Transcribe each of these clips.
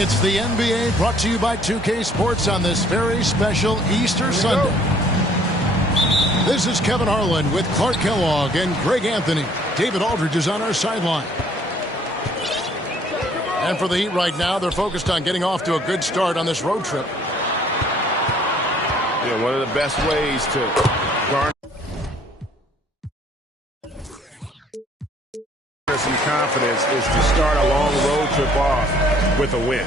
It's the NBA brought to you by 2K Sports on this very special Easter Sunday. This is Kevin Harlan with Clark Kellogg and Greg Anthony. David Aldridge is on our sideline. And for the Heat right now, they're focused on getting off to a good start on this road trip. Yeah, one of the best ways to garner some confidence is to start a long road trip off with a win.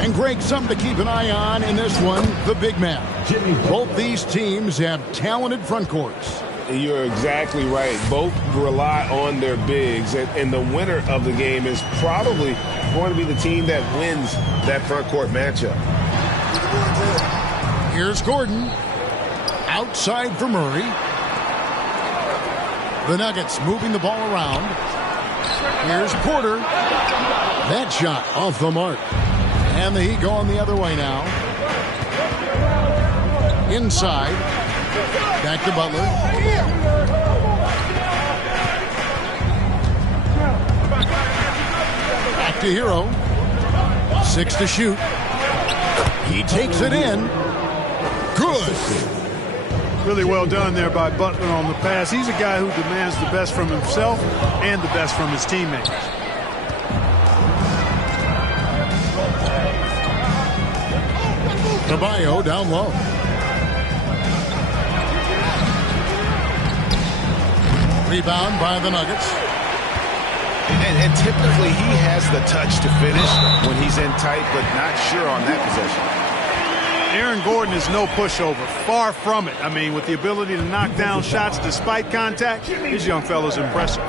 And Greg, something to keep an eye on in this one, the big man. Both these teams have talented front courts. You're exactly right. Both rely on their bigs, and the winner of the game is probably going to be the team that wins that front court matchup. Here's Gordon. Outside for Murray. The Nuggets moving the ball around. Here's Porter. That shot off the mark. And the Heat going the other way now. Inside. Back to Butler. Back to Hero. 6 to shoot. He takes it in. Good. Really well done there by Butler on the pass. He's a guy who demands the best from himself and the best from his teammates. Caballo down low. Rebound by the Nuggets. And typically he has the touch to finish when he's in tight, but not sure on that possession. Aaron Gordon is no pushover. Far from it. I mean, with the ability to knock down shots despite contact, this young fellow's impressive.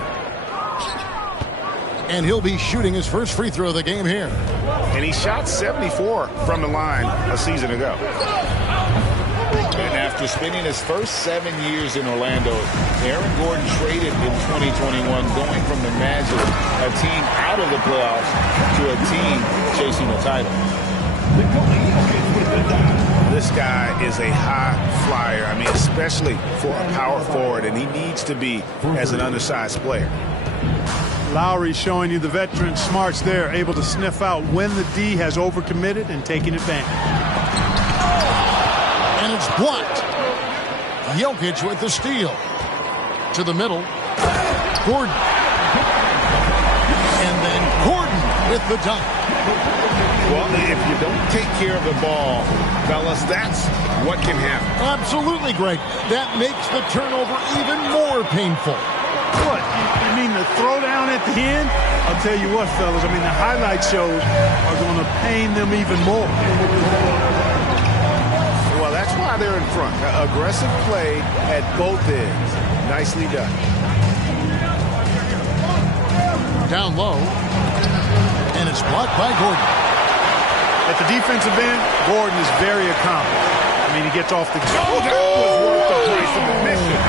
And he'll be shooting his first free throw of the game here. And he shot 74 from the line a season ago. And after spending his first 7 years in Orlando, Aaron Gordon traded in 2021, going from the Magic, a team out of the playoffs, to a team chasing a title. This guy is a high flyer. I mean, especially for a power forward, and he needs to be as an undersized player. Lowry showing you the veteran smarts there, able to sniff out when the D has overcommitted and taking advantage. And it's blocked. Jokic with the steal. To the middle. Gordon. And then Gordon with the dunk. Well, if you don't take care of the ball, fellas, that's what can happen. Absolutely, Greg. That makes the turnover even more painful. What? You mean the throwdown at the end? I'll tell you what, fellas. I mean, the highlight shows are going to pain them even more. Well, that's why they're in front. Aggressive play at both ends. Nicely done. Down low. And it's blocked by Gordon. At the defensive end, Gordon is very accomplished. I mean, he gets off the... Oh, that was worth the price of admission.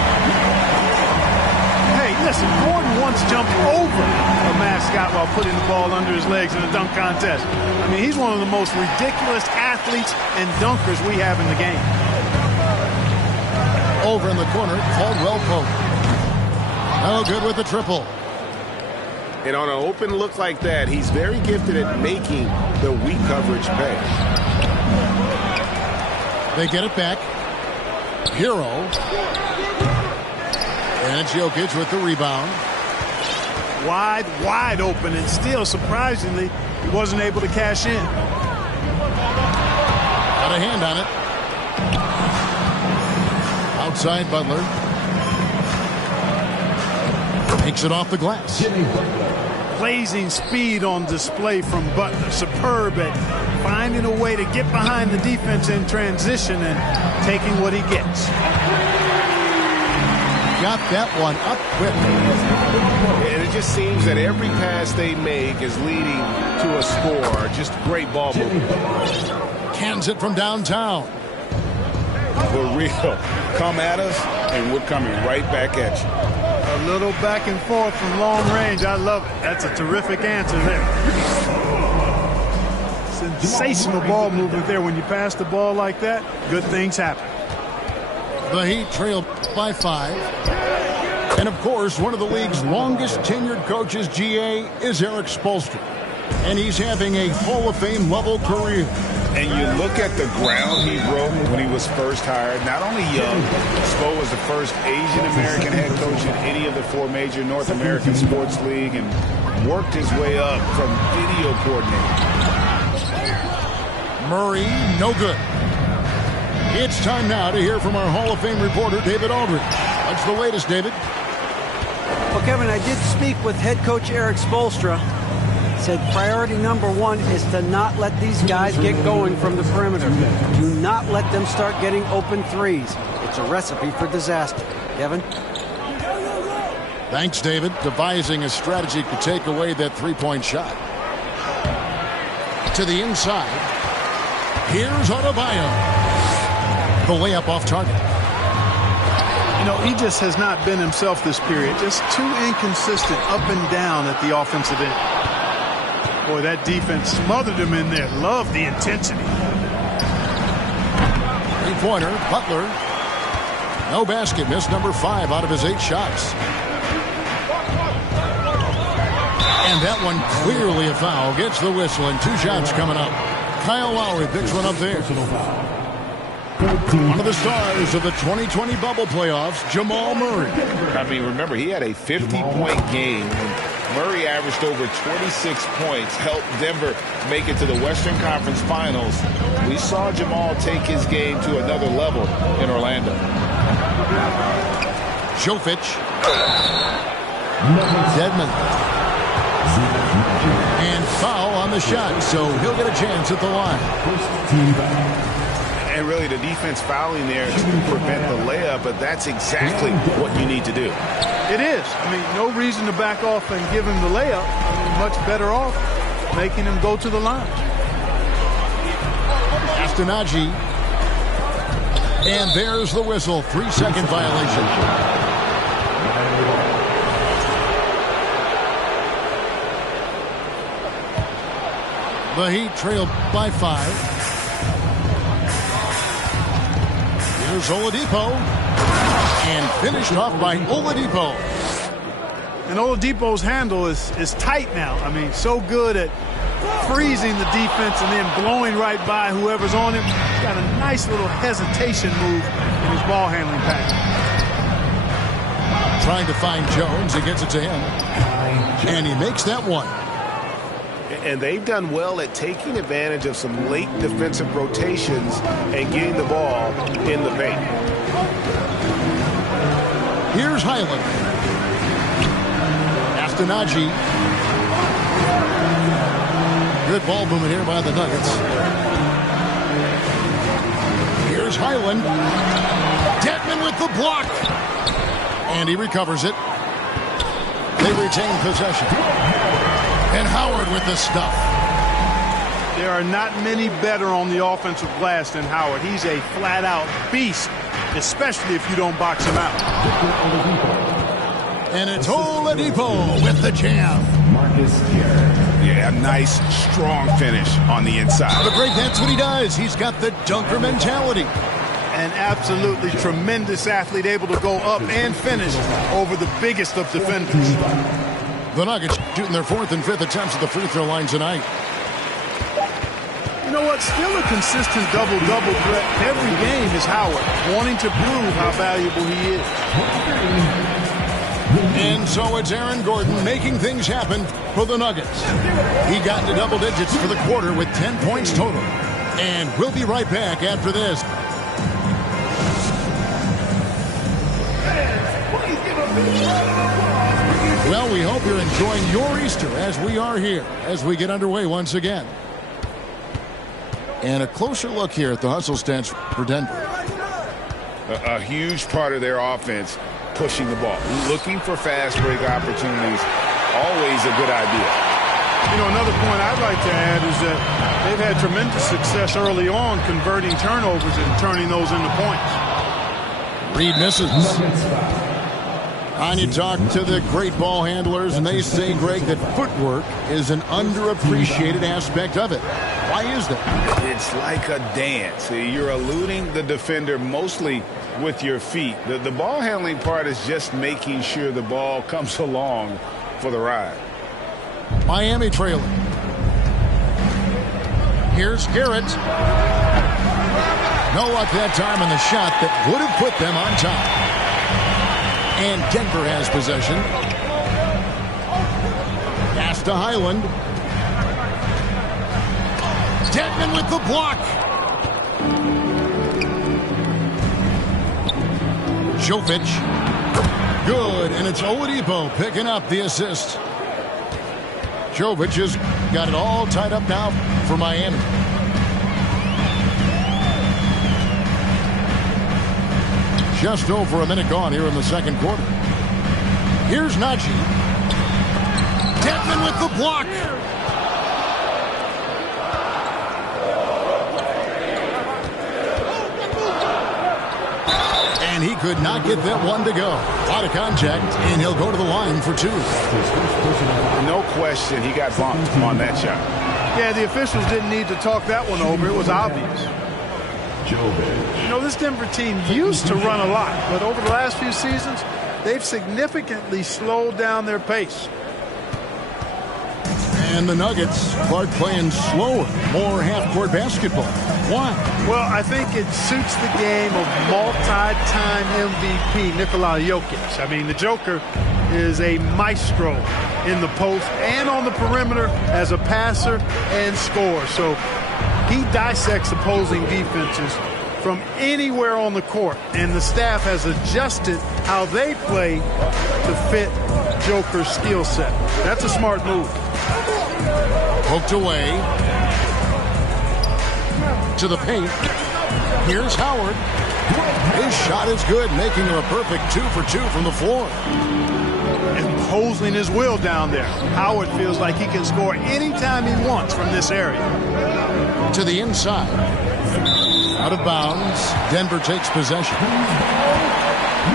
Hey, listen, Gordon once jumped over a mascot while putting the ball under his legs in a dunk contest. I mean, he's one of the most ridiculous athletes and dunkers we have in the game. Over in the corner, Caldwell Pope. No good with the triple. And on an open look like that, he's very gifted at making the weak coverage pay. They get it back. Hero. And it's Jokic with the rebound. Wide open, and still, surprisingly, he wasn't able to cash in. Got a hand on it. Outside Butler. Takes it off the glass. Blazing speed on display from Butler. Superb at finding a way to get behind the defense in transition and taking what he gets. Got that one up quick. And it just seems that every pass they make is leading to a score. Just great ball movement. Cans it from downtown. For real. Come at us, and we're coming right back at you. A little back and forth from long range. I love it. That's a terrific answer there. Sensational ball movement there. When you pass the ball like that, good things happen. The Heat trail by 5. And, of course, one of the league's longest tenured coaches, GA, is Eric Spoelstra. And he's having a Hall of Fame level career. And you look at the ground he broke when he was first hired. Not only young, Spo was the first Asian-American head coach in any of the 4 major North American sports league and worked his way up from video coordinator. Murray, no good. It's time now to hear from our Hall of Fame reporter, David Aldridge. What's the latest, David? Well, Kevin, I did speak with head coach Eric Spoelstra. Said priority number 1 is to not let these guys get going from the perimeter. Do not let them start getting open threes. It's a recipe for disaster. Kevin? Thanks, David. Devising a strategy to take away that three-point shot. To the inside. Here's Adebayo. The layup off target. You know, he just has not been himself this period. Just too inconsistent up and down at the offensive end. Boy, that defense smothered him in there. Love the intensity. Three-pointer, Butler. No basket. Missed number 5 out of his 8 shots. And that one clearly a foul. Gets the whistle, and 2 shots coming up. Kyle Lowry picks one up there. One of the stars of the 2020 bubble playoffs, Jamal Murray. I mean, remember, he had a 50-point game. Murray averaged over 26 points, helped Denver make it to the Western Conference Finals. We saw Jamal take his game to another level in Orlando. Jokic. Dedmon. And foul on the shot, so he'll get a chance at the line. And really, the defense fouling there to prevent the layup, but that's exactly what you need to do. It is. I mean, no reason to back off and give him the layup. I mean, much better off making him go to the line. Astonagi. And there's the whistle. 3-second violation. The Heat trailed by 5. Here's Oladipo. And finished off by Oladipo. And Oladipo's handle is tight now. I mean, so good at freezing the defense and then blowing right by whoever's on him. He's got a nice little hesitation move in his ball handling pattern. Trying to find Jones. He gets it to him. And he makes that one. And they've done well at taking advantage of some late defensive rotations and getting the ball in the paint. Here's Highland. Astonagi. Good ball movement here by the Nuggets. Here's Highland. Dedmon with the block. And he recovers it. They retain possession. And Howard with the stuff. There are not many better on the offensive glass than Howard. He's a flat-out beast, especially if you don't box him out. And it's Oladipo with the jam. Yeah, nice, strong finish on the inside. But Greg, that's what he does. He's got the dunker mentality. An absolutely tremendous athlete, able to go up and finish over the biggest of defenders. The Nuggets shooting their 4th and 5th attempts at the free throw line tonight. You know what? Still a consistent double-double threat every game is Howard, wanting to prove how valuable he is. And so it's Aaron Gordon making things happen for the Nuggets. He got into double digits for the quarter with 10 points total. And we'll be right back after this. Well, we hope you're enjoying your Easter as we are here as we get underway once again. And a closer look here at the hustle stats for Denver. A huge part of their offense, pushing the ball, looking for fast break opportunities, always a good idea. You know, another point I'd like to add is that they've had tremendous success early on converting turnovers and turning those into points. Reed misses. And you talk to the great ball handlers, and they say, Greg, that footwork is an underappreciated aspect of it. Why is that? It's like a dance. You're eluding the defender mostly with your feet. The ball handling part is just making sure the ball comes along for the ride. Miami trailing. Here's Garrett. No luck that time on the shot that would have put them on top. And Denver has possession. Pass to Highland. Dedmon with the block. Jovic. Good, and it's Oladipo picking up the assist. Jovic has got it all tied up now for Miami. Just over a minute gone here in the second quarter. Here's Najee. Dedmon with the block. And he could not get that one to go. Out of contact, and he'll go to the line for two. No question, he got bumped on that shot. Yeah, the officials didn't need to talk that one over. It was obvious. You know, this Denver team used to run a lot, but over the last few seasons, they've significantly slowed down their pace. And the Nuggets are playing slower, more half-court basketball. Why? Well, I think it suits the game of multi-time MVP Nikola Jokic. I mean, the Joker is a maestro in the post and on the perimeter as a passer and scorer. So he dissects opposing defenses from anywhere on the court, and the staff has adjusted how they play to fit Joker's skill set. That's a smart move. Poked away to the paint. Here's Howard. His shot is good, making him a perfect 2 for 2 from the floor. Imposing his will down there. Howard feels like he can score anytime he wants from this area. To the inside. Out of bounds. Denver takes possession.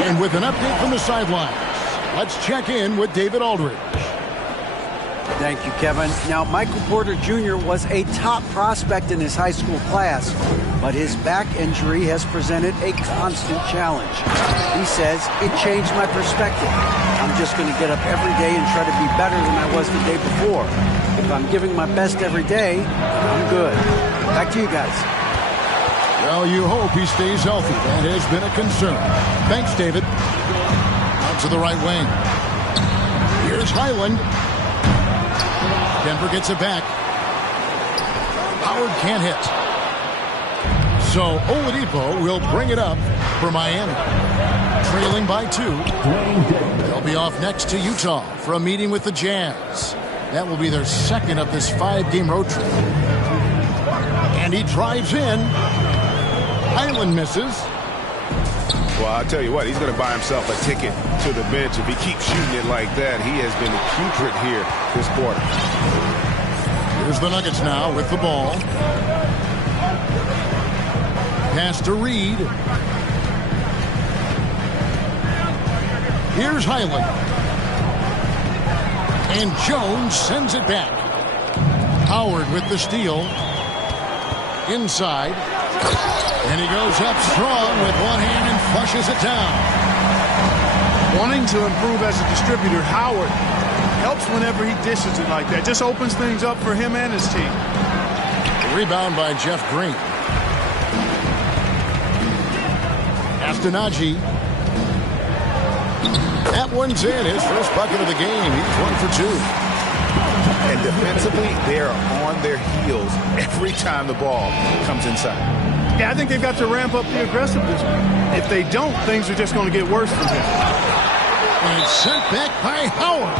And with an update from the sidelines, let's check in with David Aldridge. Thank you, Kevin. Now, Michael Porter Jr. was a top prospect in his high school class, but his back injury has presented a constant challenge. He says, it changed my perspective. I'm just going to get up every day and try to be better than I was the day before. If I'm giving my best every day, I'm good. Back to you guys. Well, you hope he stays healthy. That has been a concern. Thanks, David. Out to the right wing. Here's Highland. Denver gets it back. Howard can't hit. So Oladipo will bring it up for Miami. Trailing by 2. They'll be off next to Utah for a meeting with the Jazz. That will be their second of this 5-game road trip. And he drives in. Highland misses. Well, I'll tell you what, he's going to buy himself a ticket to the bench. If he keeps shooting it like that, he has been putrid here this quarter. Here's the Nuggets now with the ball. Pass to Reed. Here's Highland. And Jones sends it back. Howard with the steal. Inside. And he goes up strong with one hand and flushes it down. Wanting to improve as a distributor, Howard helps whenever he dishes it like that. Just opens things up for him and his team. Rebound by Jeff Green. Pass to Najee. That one's in. His first bucket of the game. He's 1 for 2. And defensively, they are on their heels every time the ball comes inside. Yeah, I think they've got to ramp up the aggressiveness. If they don't, things are just going to get worse from here. And it's sent back by Howard.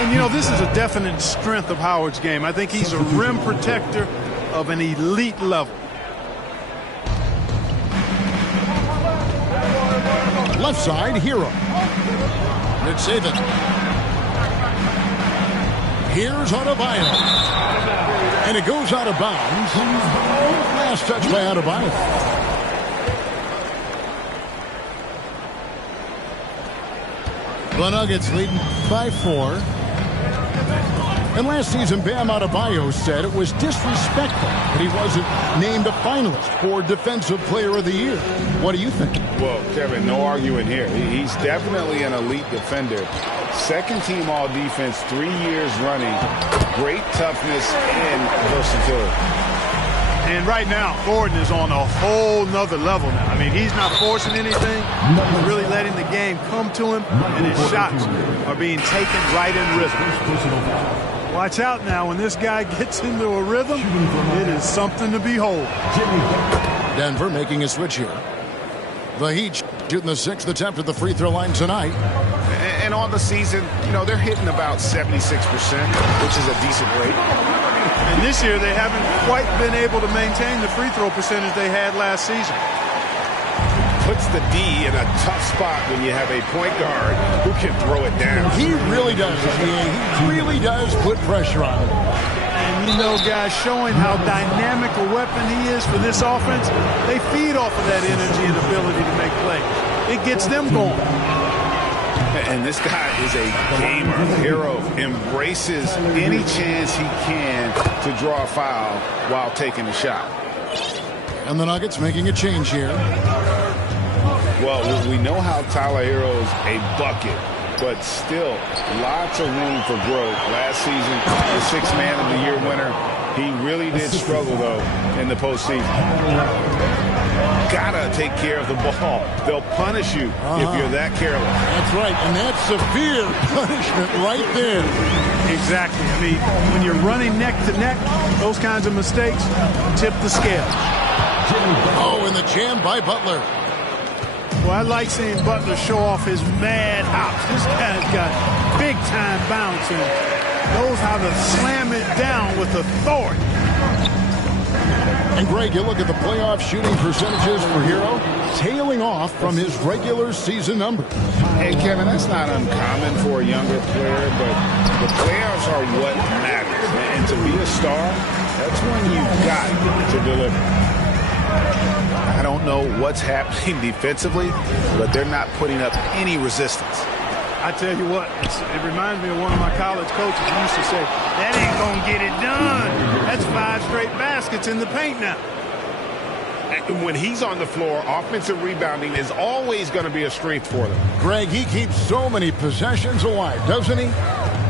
And, you know, this is a definite strength of Howard's game. I think he's a rim protector of an elite level. Left side, Hero. It's Saban. Here's Adebayo. And it goes out of bounds. Last touch by Adebayo. The Nuggets leading by 4. And last season, Bam Adebayo said it was disrespectful that he wasn't named a finalist for Defensive Player of the Year. What do you think? Well, Kevin, no arguing here. He's definitely an elite defender. Second team all defense 3 years running. Great toughness and versatility. And right now, Gordon is on a whole nother level now. I mean, he's not forcing anything. He's really letting the game come to him, and his shots are being taken right in rhythm. Watch out now. When this guy gets into a rhythm, it is something to behold. Denver making a switch here. The Heat shooting the 6th attempt at the free throw line tonight. And on the season, you know, they're hitting about 76%, which is a decent rate. And this year, they haven't quite been able to maintain the free throw percentage they had last season. Puts the D in a tough spot when you have a point guard who can throw it down. He really does. He really does put pressure on him. And you know, guys, showing how dynamic a weapon he is for this offense, they feed off of that energy and ability to make plays. It gets them going. And this guy is a gamer. Hero embraces any chance he can to draw a foul while taking a shot. And the Nuggets making a change here. Well, we know how Tyler Hero's a bucket, but still lots of room for growth. Last season, the 6th Man of the Year winner. He really did struggle, though, in the postseason. Gotta take care of the ball. They'll punish you if you're that careless. That's right, and that's severe punishment right there. Exactly. I mean, when you're running neck to neck, those kinds of mistakes tip the scale. Oh, and the jam by Butler. Well, I like seeing Butler show off his mad hops. This guy's got big-time bounce and knows how to slam it down with authority. And, Greg, you look at the playoff shooting percentages for Hero, tailing off from his regular season numbers. And, Kevin, that's not uncommon for a younger player, but the playoffs are what matters. And to be a star, that's when you've got to deliver. I don't know what's happening defensively, but they're not putting up any resistance. I tell you what, it reminds me of one of my college coaches who used to say, that ain't going to get it done. That's 5 straight baskets in the paint now. And when he's on the floor, offensive rebounding is always going to be a strength for them. Greg, he keeps so many possessions alive, doesn't he?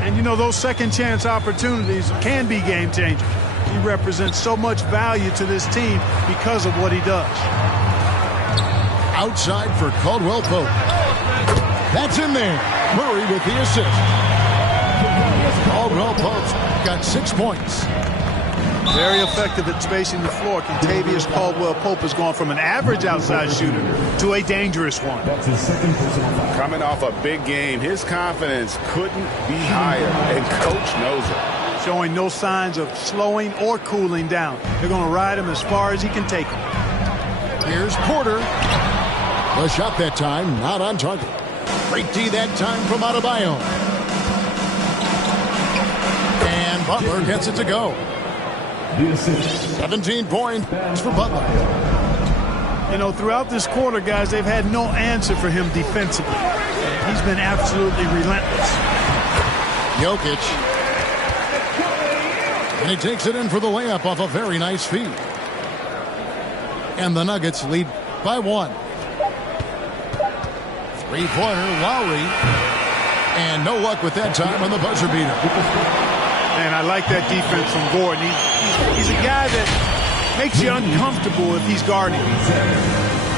And, you know, those second chance opportunities can be game changers. He represents so much value to this team because of what he does. Outside for Caldwell Pope. That's in there. Murray with the assist. Caldwell Pope's got 6 points. Very effective at spacing the floor. Kentavious Caldwell-Pope has gone from an average outside shooter to a dangerous one. Coming off a big game, his confidence couldn't be higher, and coach knows it. Showing no signs of slowing or cooling down. They're going to ride him as far as he can take him. Here's Porter. The shot that time, not on target. Great D that time from Adebayo. And Butler gets it to go. 17 points for Butler. You know, throughout this quarter, guys, they've had no answer for him defensively. He's been absolutely relentless. Jokic. And he takes it in for the layup off a very nice feed. And the Nuggets lead by 1. Three-pointer, Lowry. And no luck with that time on the buzzer beater. And I like that defense from Gordon. He's a guy that makes you uncomfortable if he's guarding.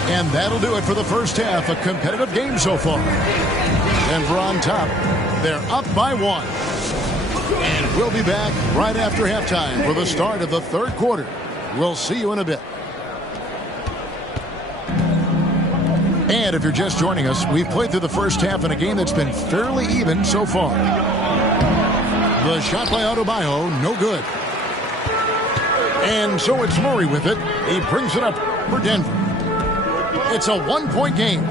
And that'll do it for the first half. A competitive game so far. Denver on top. They're up by 1. And we'll be back right after halftime for the start of the third quarter. We'll see you in a bit. And if you're just joining us, we've played through the first half in a game that's been fairly even so far. The shot by Adebayo, no good. And so it's Murray with it. He brings it up for Denver. It's a 1-point game.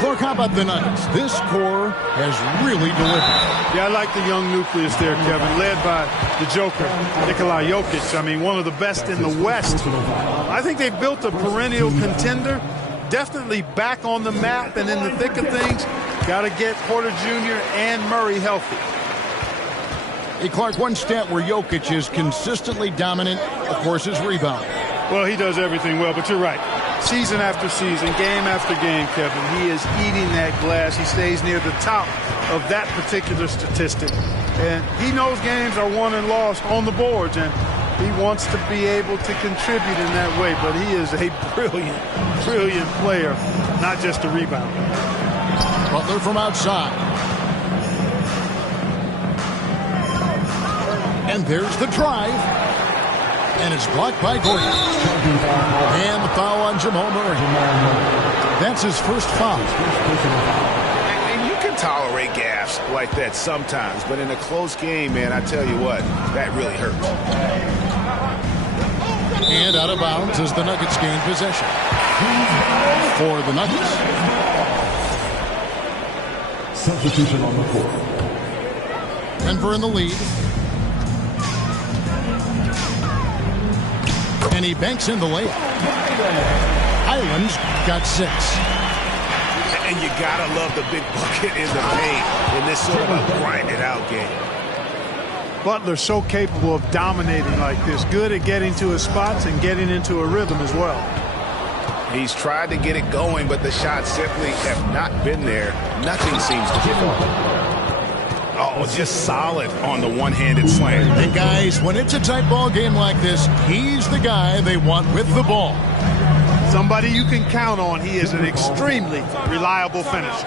Clark, how about the Nuggets? This core has really delivered. Yeah, I like the young nucleus there, Kevin, led by the Joker, Nikola Jokic. I mean, one of the best in the West. I think they've built a perennial contender, definitely back on the map and in the thick of things. Got to get Porter Jr. and Murray healthy. Hey, Clark, one stat where Jokic is consistently dominant, of course, is rebound. Well, he does everything well, but you're right. Season after season, game after game, Kevin, he is eating that glass. He stays near the top of that particular statistic. And he knows games are won and lost on the boards, and he wants to be able to contribute in that way. But he is a brilliant, brilliant player, not just a rebounder. Butler from outside. And there's the drive. And it's blocked by Gordon. And the foul on Jamal Murray. That's his first foul. And you can tolerate gaffes like that sometimes, but in a close game, man, I tell you what, that really hurts. And out of bounds as the Nuggets gain possession. For the Nuggets. Substitution on the court. Denver in the lead. And he banks in the layup. Highlands got 6. And you gotta love the big bucket in the paint in this sort of a grind-it-out game. Butler's so capable of dominating like this. Good at getting to his spots and getting into a rhythm as well. He's tried to get it going, but the shots simply have not been there. Nothing seems to be falling. Oh, just solid on the one-handed slam. And guys, when it's a tight ball game like this, he's the guy they want with the ball. Somebody you can count on. He is an extremely reliable finisher.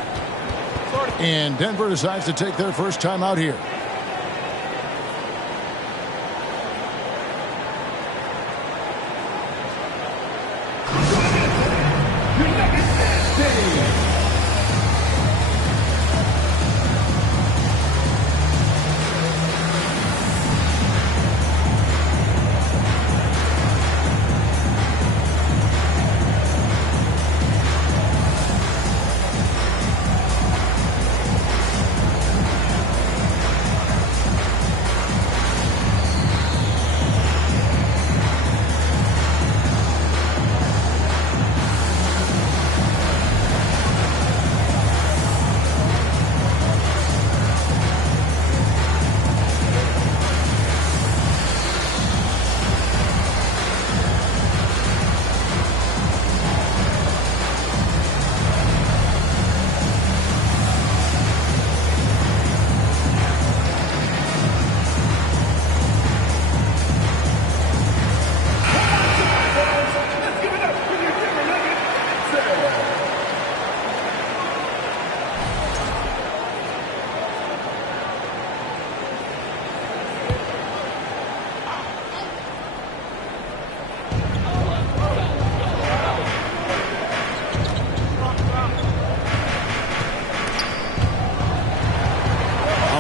And Denver decides to take their first time out here.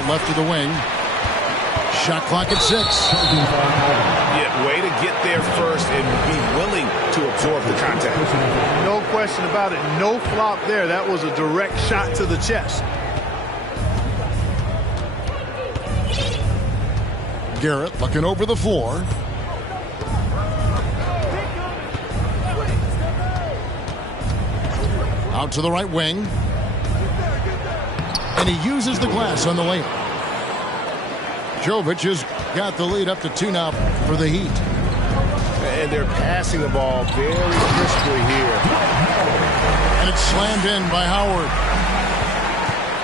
Left to the wing. Shot clock at 6. Yeah, way to get there first and be willing to absorb the contact. No question about it. No flop there. That was a direct shot to the chest. Garrett looking over the floor. Out to the right wing. And he uses the glass on the layup. Jovic has got the lead up to 2 now for the Heat. And they're passing the ball very crisply here. And it's slammed in by Howard.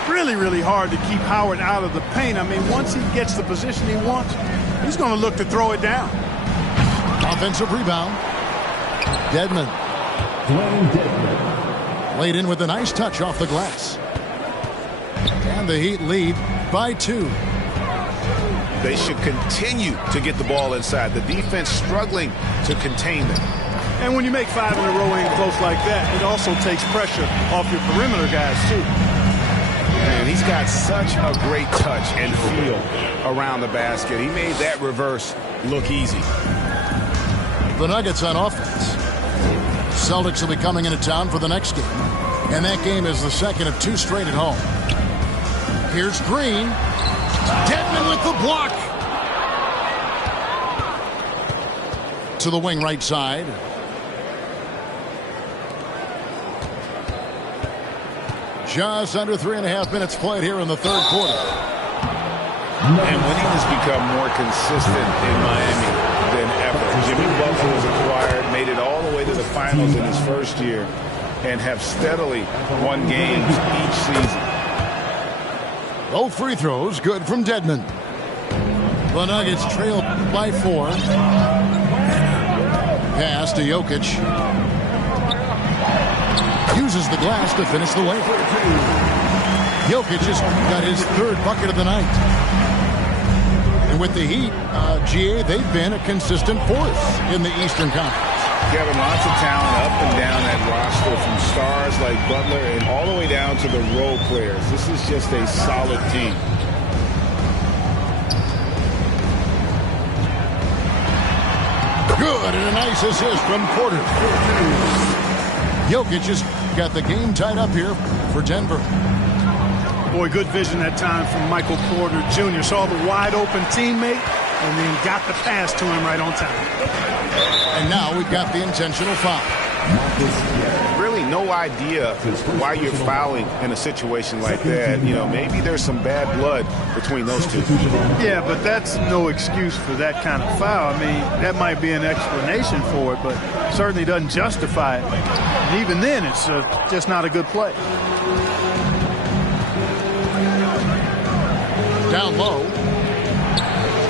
Really, really hard to keep Howard out of the paint. I mean, once he gets the position he wants, he's going to look to throw it down. Offensive rebound. Dedmon. Dwayne Dedmon. Laid in with a nice touch off the glass. And the Heat lead by 2. They should continue to get the ball inside. The defense struggling to contain them. And when you make 5 in a row in close like that, it also takes pressure off your perimeter guys, too. And he's got such a great touch and feel around the basket. He made that reverse look easy. The Nuggets on offense. Celtics will be coming into town for the next game. And that game is the second of 2 straight at home. Here's Green. Dedmon with the block. To the wing right side. Just under 3.5 minutes played here in the third quarter. And winning has become more consistent in Miami than ever. Jimmy Butler was acquired, made it all the way to the finals in his first year, and have steadily won games each season. Both free throws good from Dedmon. The Nuggets trail by 4. Pass to Jokic. Uses the glass to finish the layup. Jokic has got his 3rd bucket of the night. And with the Heat, GA, they've been a consistent force in the Eastern Conference. Kevin, lots of talent up and down that roster, from stars like Butler and all the way down to the role players. This is just a solid team. Good, and a nice assist from Porter. Jokic just got the game tied up here for Denver. Boy, good vision that time from Michael Porter Jr. Saw the wide open teammate and then got the pass to him right on time. And now we've got the intentional foul. Really no idea why you're fouling in a situation like that. You know, maybe there's some bad blood between those two. Yeah, but that's no excuse for that kind of foul. I mean, that might be an explanation for it, but certainly doesn't justify it. And even then, it's just not a good play. Down low.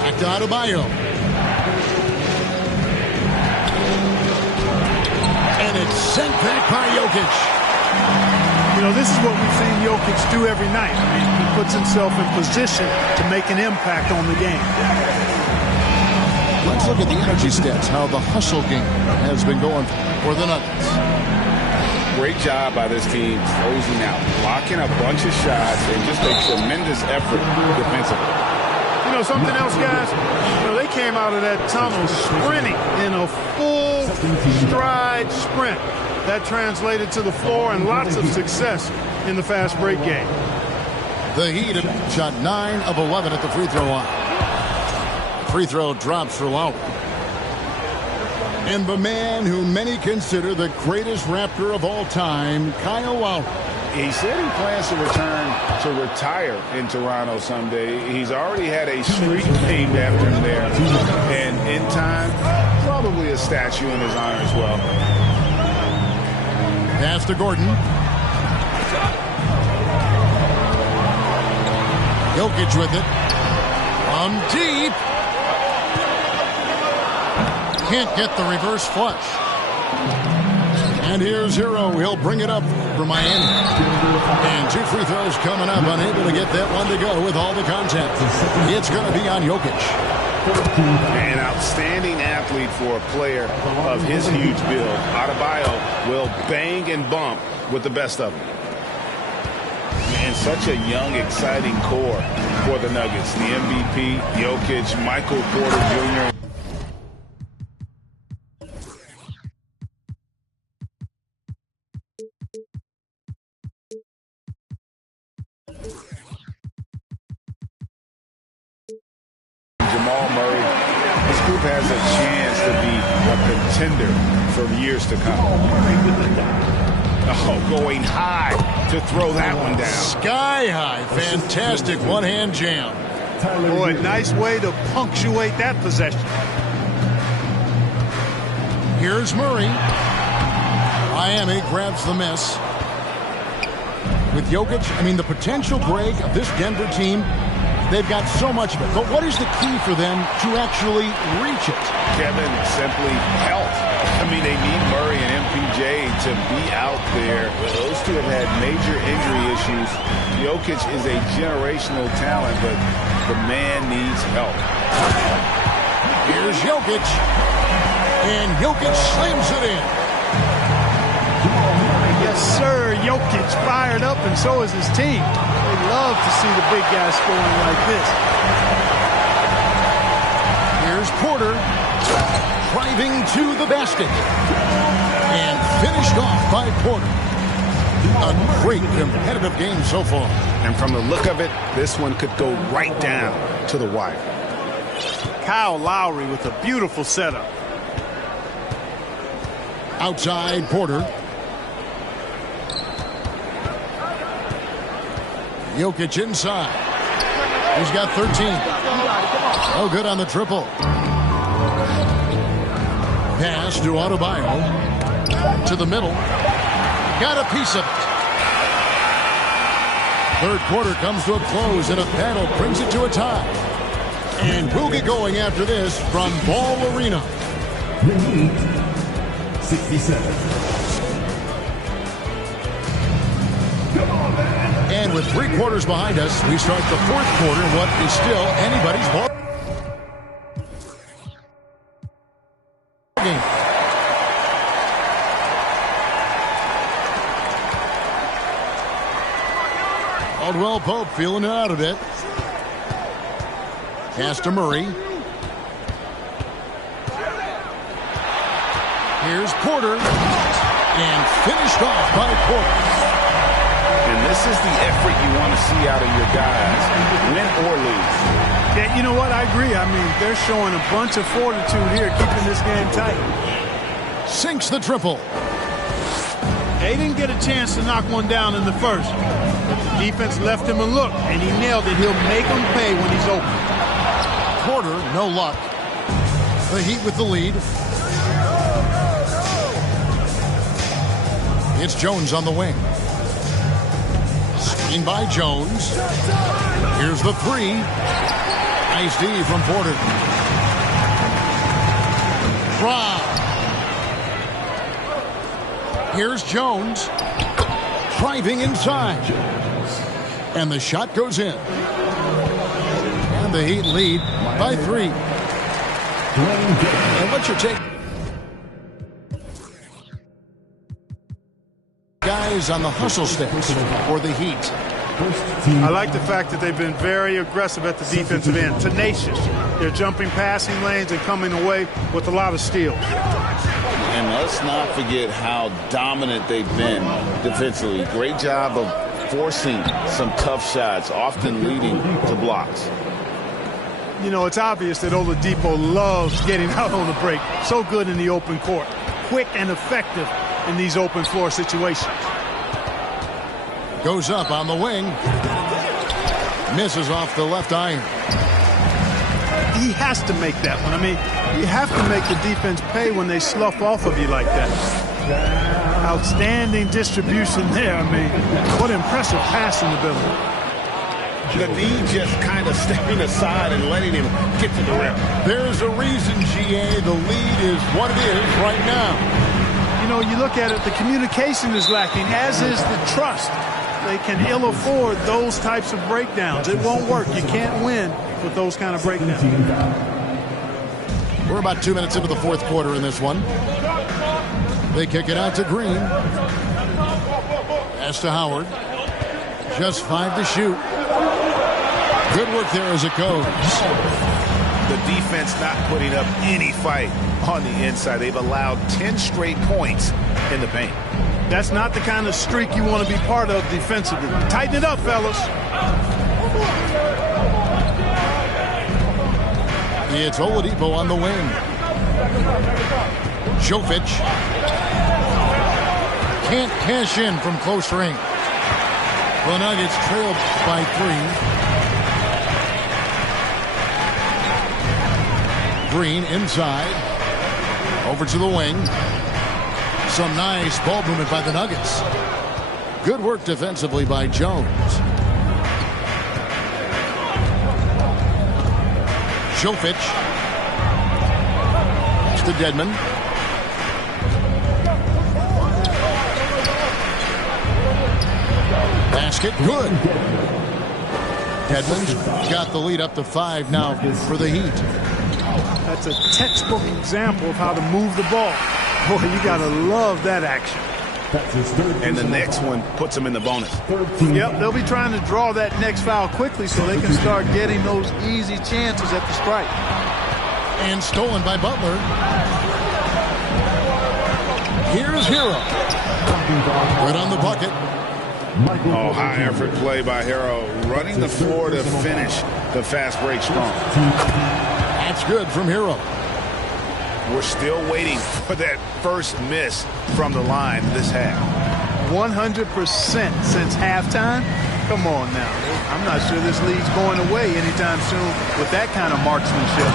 Back to Adebayo. And it's sent back by Jokic. You know, this is what we've seen Jokic do every night. I mean, he puts himself in position to make an impact on the game. Let's look at the energy stats, how the hustle game has been going for the Nuggets. Great job by this team closing out, blocking a bunch of shots, and just a tremendous effort defensively. You know, something else, guys? You know, they came out of that tunnel sprinting in a full stride sprint. That translated to the floor and lots of success in the fast break game. The Heat have shot 9 of 11 at the free throw line. Free throw drops for Lowry. And the man who many consider the greatest Raptor of all time, Kyle Lowry. He said he plans to return to retire in Toronto someday. He's already had a street named after him there. And in time, probably a statue in his honor as well. Pass to Gordon. Jokic with it. From deep. Can't get the reverse flush. And here's Hero. He'll bring it up for Miami. And 2 free throws coming up. Unable to get that one to go with all the contact. It's going to be on Jokic. An outstanding athlete for a player of his huge build. Adebayo will bang and bump with the best of them. And such a young, exciting core for the Nuggets. The MVP, Jokic, Michael Porter Jr. Jamal Murray. This group has a chance to be a contender for years to come. Oh, going high to throw that one down. Sky high. Fantastic one-hand jam. Boy, nice way to punctuate that possession. Here's Murray. Miami grabs the miss. With Jokic, I mean, the potential break of this Denver team, They've got so much of it. But what is the key for them to actually reach it? Kevin, simply health. I mean, they need Murray and MPJ to be out there. Those two have had major injury issues. Jokic is a generational talent, but the man needs help. Here's Jokic. And Jokic slams it in. Yes, sir. Jokic fired up, and so is his team. They love to see the big guys scoring like this. Here's Porter. Driving to the basket. And finished off by Porter. A great competitive game so far. And from the look of it, this one could go right down to the wire. Kyle Lowry with a beautiful setup. Outside Porter. Jokic inside. He's got 13. Oh, good on the triple. Pass to Adebayo. To the middle. Got a piece of it. Third quarter comes to a close, and a battle brings it to a tie. And we'll get going after this from Ball Arena. The Heat, 67. And with 3 quarters behind us, we start the fourth quarter in what is still anybody's ball game. Caldwell Pope feeling it out a bit. Pass to Murray. Here's Porter. And finished off by Porter. And this is the effort you want to see out of your guys, win or lose. Yeah, you know what? I agree. I mean, they're showing a bunch of fortitude here, keeping this game tight. Sinks the triple. They didn't get a chance to knock one down in the first. But the defense left him a look, and he nailed it. He'll make them pay when he's open. Porter, no luck. The Heat with the lead. It's Jones on the wing. Screen by Jones. Here's the three. Nice D from Porter. Brown. Here's Jones. Driving inside. And the shot goes in. And the Heat lead by 3. And what's your take? Guys on the hustle sticks for the Heat. I like the fact that they've been very aggressive at the defensive end, tenacious. They're jumping passing lanes and coming away with a lot of steals. And let's not forget how dominant they've been defensively. Great job of forcing some tough shots, often leading to blocks. You know, it's obvious that Oladipo loves getting out on the break. So good in the open court. Quick and effective in these open floor situations. Goes up on the wing. Misses off the left iron. He has to make that one. I mean, you have to make the defense pay when they slough off of you like that. Outstanding distribution there. I mean, what impressive passing ability. The D just kind of stepping aside and letting him get to the rim. There's a reason, GA, the lead is what it is right now. You know, you look at it, the communication is lacking, as is the trust. They can ill afford those types of breakdowns. It won't work. You can't win with those kind of breakdowns. We're about 2 minutes into the fourth quarter in this one. They kick it out to Green. Pass to Howard. Just 5 to shoot. Good work there as it goes. The defense not putting up any fight on the inside. They've allowed 10 straight points in the paint. That's not the kind of streak you want to be part of defensively. Tighten it up, fellas. It's Oladipo on the wing. Jokic can't cash in from close range. The Nuggets trailed by 3. Green inside. Over to the wing. Some nice ball movement by the Nuggets. Good work defensively by Jones. Jovic. To Dedmon. Basket, good. Dedmon's got the lead up to 5 now for the Heat. That's a textbook example of how to move the ball. Boy, you got to love that action. And the next one puts them in the bonus. Yep, they'll be trying to draw that next foul quickly so they can start getting those easy chances at the strike. And stolen by Butler. Here's Hero. Right on the bucket. Oh, high effort play by Hero, running the floor to finish the fast break strong. That's good from Hero. We're still waiting for that first miss from the line this half. 100% since halftime. Come on now. I'm not sure this lead's going away anytime soon with that kind of marksmanship.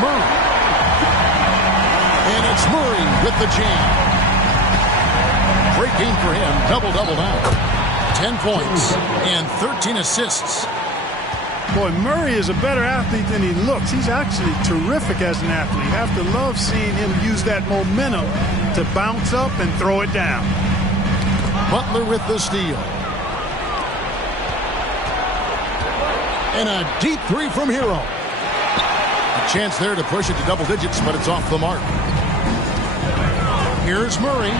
Murray. And it's Murray with the jam. Great game for him. Double-double now. 10 points and 13 assists. Boy, Murray is a better athlete than he looks. He's actually terrific as an athlete. You have to love seeing him use that momentum to bounce up and throw it down. Butler with the steal. And a deep three from Hero. A chance there to push it to double digits, but it's off the mark. Here's Murray.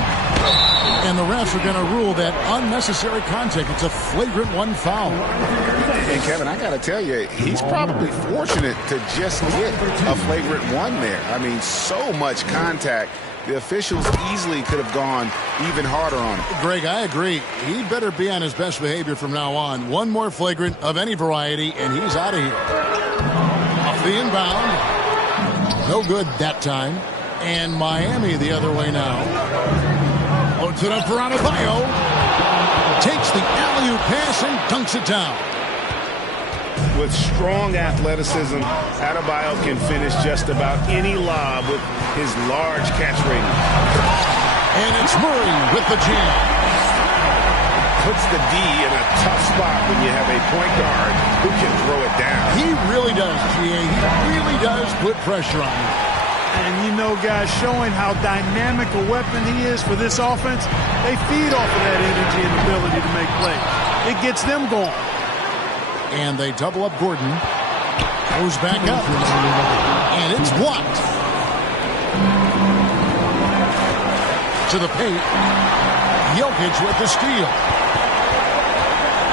And the refs are going to rule that unnecessary contact. It's a flagrant 1 foul. And Kevin, I got to tell you, he's probably fortunate to just get a flagrant 1 there. I mean, so much contact. The officials easily could have gone even harder on him. Greg, I agree. He better be on his best behavior from now on. One more flagrant of any variety, and he's out of here. Off the inbound. No good that time. And Miami the other way now. Loads it up for Adebayo. Takes the alley-oop pass and dunks it down. With strong athleticism, Adebayo can finish just about any lob with his large catch rating. And it's Murray with the jam. Puts the D in a tough spot when you have a point guard who can throw it down. He really does, G.A. He really does put pressure on him. And you know, guys, showing how dynamic a weapon he is for this offense, they feed off of that energy and ability to make plays. It gets them going. And they double up Gordon. Goes back up. And it's blocked. To the paint. Jokic with the steal.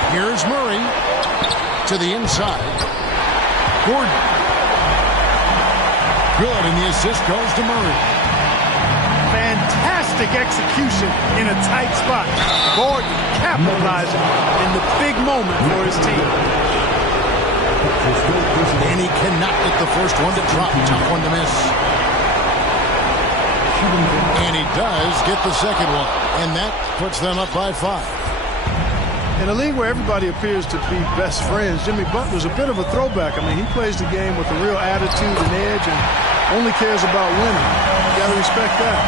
Here's Murray. To the inside. Gordon. Good, and the assist goes to Murray. Fantastic execution in a tight spot. Gordon capitalizing in the big moment for his team. And he cannot get the first one to drop. Tough one to miss. And he does get the second one. And that puts them up by 5. In a league where everybody appears to be best friends, Jimmy Butler's a bit of a throwback. I mean, he plays the game with a real attitude and edge and only cares about winning. You got to respect that.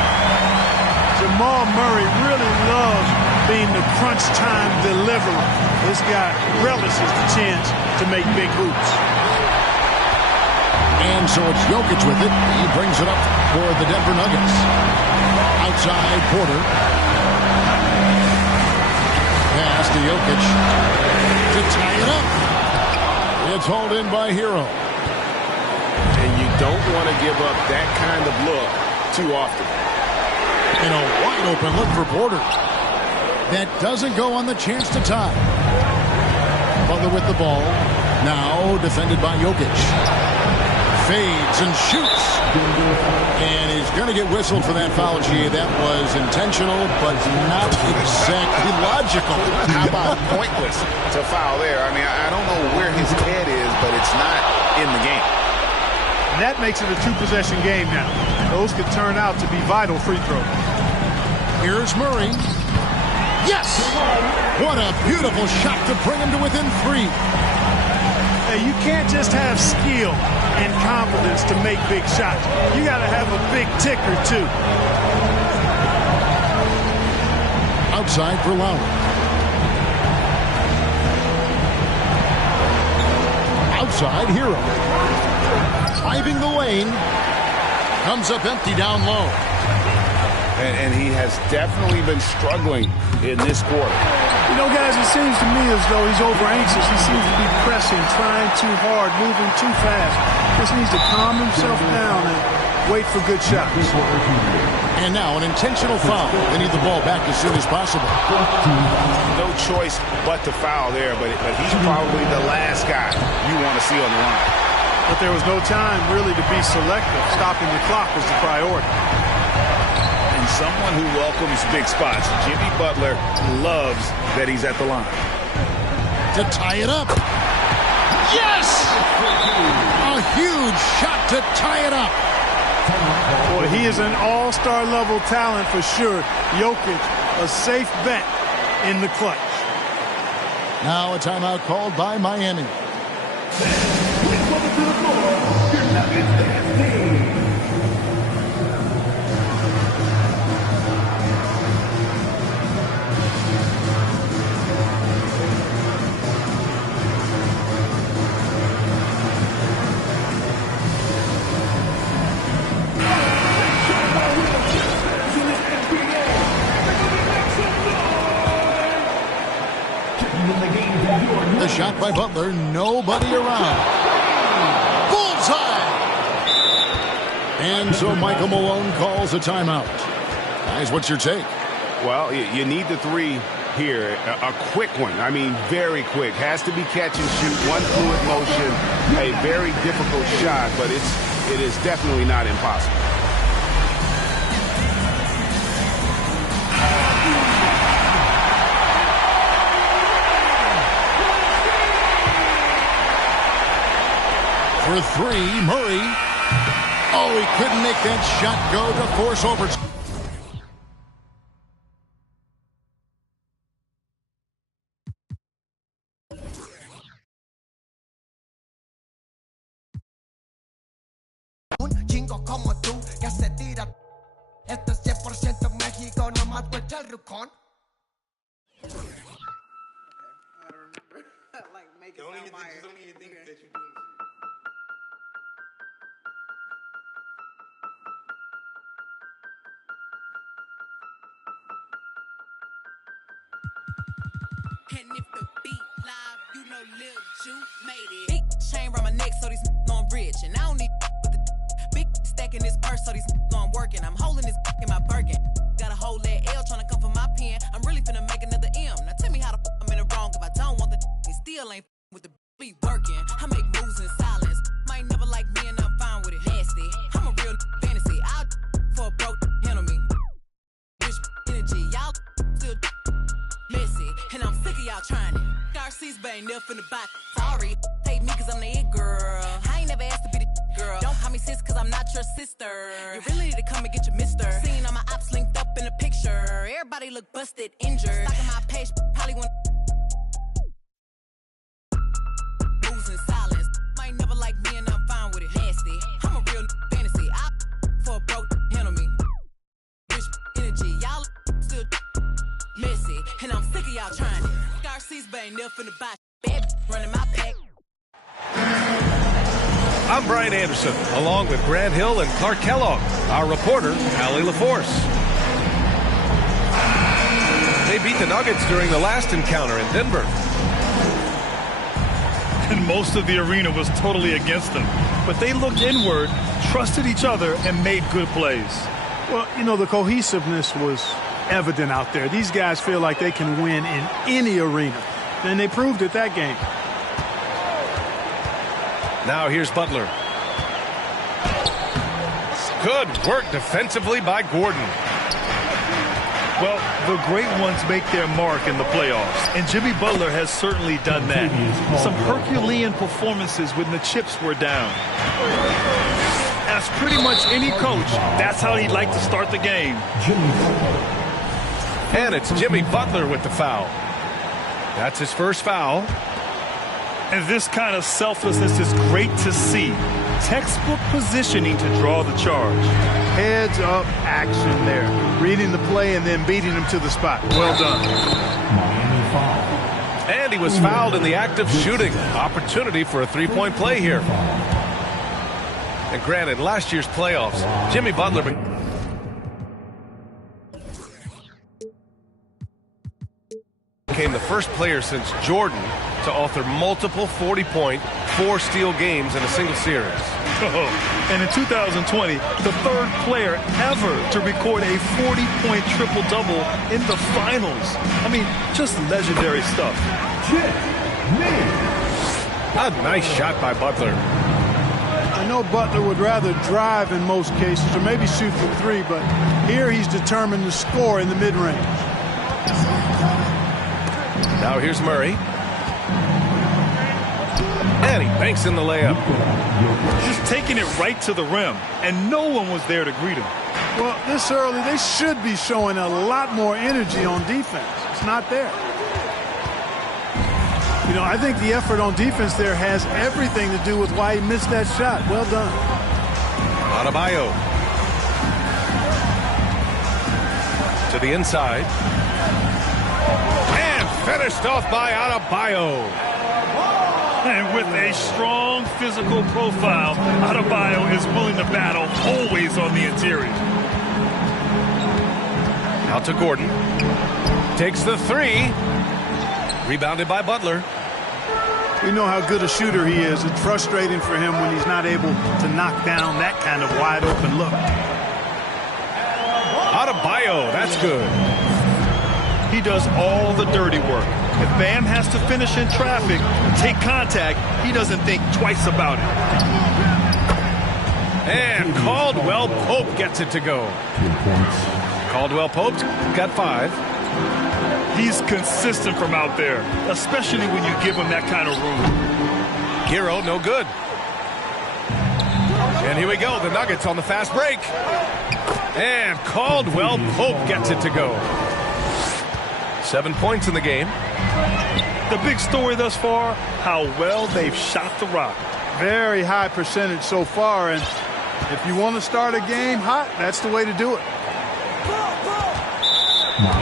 Jamal Murray really loves being the crunch time deliverer. This guy relishes the chance to make big hoops. And so it's Jokic with it. He brings it up for the Denver Nuggets. Outside Porter. Pass to Jokic to tie it up. It's hauled in by Hero. And you don't want to give up that kind of look too often. And a wide open look for Porter. That doesn't go on the chance to tie. Butler with the ball. Now defended by Jokic. Fades and shoots. And he's going to get whistled for that foul, G. That was intentional, but not exactly logical. How about pointless to foul there? I mean, I don't know where his head is, but it's not in the game. That makes it a 2-possession game now. Those could turn out to be vital free throws. Here's Murray. Yes! What a beautiful shot to bring him to within 3. Hey, you can't just have skill and confidence to make big shots. You got to have a big ticker, too. Outside for Lowry. Outside Hero. driving the lane. Comes up empty down low. And he has definitely been struggling in this quarter. You know, guys, it seems to me as though he's over-anxious. He seems to be pressing, trying too hard, moving too fast. Just needs to calm himself down and wait for good shots. And now an intentional foul. They need the ball back as soon as possible. No choice but to foul there, but he's probably the last guy you want to see on the line. But there was no time really to be selective. Stopping the clock was the priority. And someone who welcomes big spots. Jimmy Butler loves that he's at the line. To tie it up. Yes! A huge shot to tie it up. Boy, he is an all-star level talent for sure. Jokic, a safe bet in the clutch. Now a timeout called by Miami. The shot by Butler, nobody around. Bullseye! And so Michael Malone calls a timeout. Guys, what's your take? Well, you need the three here. A quick one. I mean, very quick. Has to be catch and shoot. One fluid motion. A very difficult shot, but it is definitely not impossible. For three, Murray. Oh, he couldn't make that shot go to force overtime. Un chingo como tú que se tira. Esto es 100% México, nomás vuelta el rucón. And if the beat live, you know Lil Ju made it. Big chain around my neck, so these on rich. And I don't need with the big stack in this purse, so these on working. I'm holding this in my Birkin. Got a whole that L trying to come for my pen. I'm really finna make another M. Now tell me how the I'm in the wrong if I don't want the he still ain't with the be working. I make moves in silence. Might never like me and I'm fine with it. Nasty. I'm a real fantasy. I'll for a broke handle me. Rich energy. Y'all still messy. And I'm sick of y'all trying it. Garcia's bang up in the back. Sorry. Take me cause I'm the it girl. I ain't never asked to be the girl. Don't call me sis cause I'm not your sister. You really need to come and get your mister. Seen all my ops linked up in the picture. Everybody look busted, injured. Stalking my page, probably want moves in silence. Might never like me and I'm fine with it. Nasty. I'm a real fantasy. I for a broke handle me. Rich energy. Y'all still messy. And I'm sick of y'all trying it. Garcia's bang up in the back. Bad running my pack. I'm Brian Anderson, along with Grant Hill and Clark Kellogg. Our reporter, Allie LaForce. They beat the Nuggets during the last encounter in Denver. And most of the arena was totally against them. But they looked inward, trusted each other, and made good plays. Well, you know, the cohesiveness was evident out there. These guys feel like they can win in any arena. And they proved it that game. Now here's Butler. Good work defensively by Gordon. Well, the great ones make their mark in the playoffs, and Jimmy Butler has certainly done that. Some Herculean performances when the chips were down. As pretty much any coach, that's how he'd like to start the game. And it's Jimmy Butler with the foul. That's his first foul. And this kind of selflessness is great to see. Textbook positioning to draw the charge. Heads up action there. Reading the play and then beating him to the spot. Well done. And he was fouled in the act of shooting. Opportunity for a three-point play here. And granted, last year's playoffs, Jimmy Butler became the first player since Jordan to author multiple 40-point, 4-steal games in a single series. And in 2020, the third player ever to record a 40-point triple-double in the finals. I mean, just legendary stuff. A nice shot by Butler. I know Butler would rather drive in most cases, or maybe shoot the three, but here he's determined to score in the mid-range. Now here's Murray. And he banks in the layup. Just taking it right to the rim, and no one was there to greet him. Well, this early, they should be showing a lot more energy on defense. It's not there. You know, I think the effort on defense there has everything to do with why he missed that shot. Well done. Adebayo. To the inside. And finished off by Adebayo. And with a strong physical profile, Adebayo is willing to battle, always on the interior. Out to Gordon. Takes the three. Rebounded by Butler. We know how good a shooter he is. It's frustrating for him when he's not able to knock down that kind of wide open look. Adebayo, that's good. He does all the dirty work. If Bam has to finish in traffic, take contact, he doesn't think twice about it. And Caldwell Pope gets it to go. Caldwell Pope's got 5. He's consistent from out there, especially when you give him that kind of room. Hero, no good. And here we go, the Nuggets on the fast break. And Caldwell Pope gets it to go. 7 points in the game. The big story thus far, how well they've shot the rock. Very high percentage so far, and if you want to start a game hot, that's the way to do it.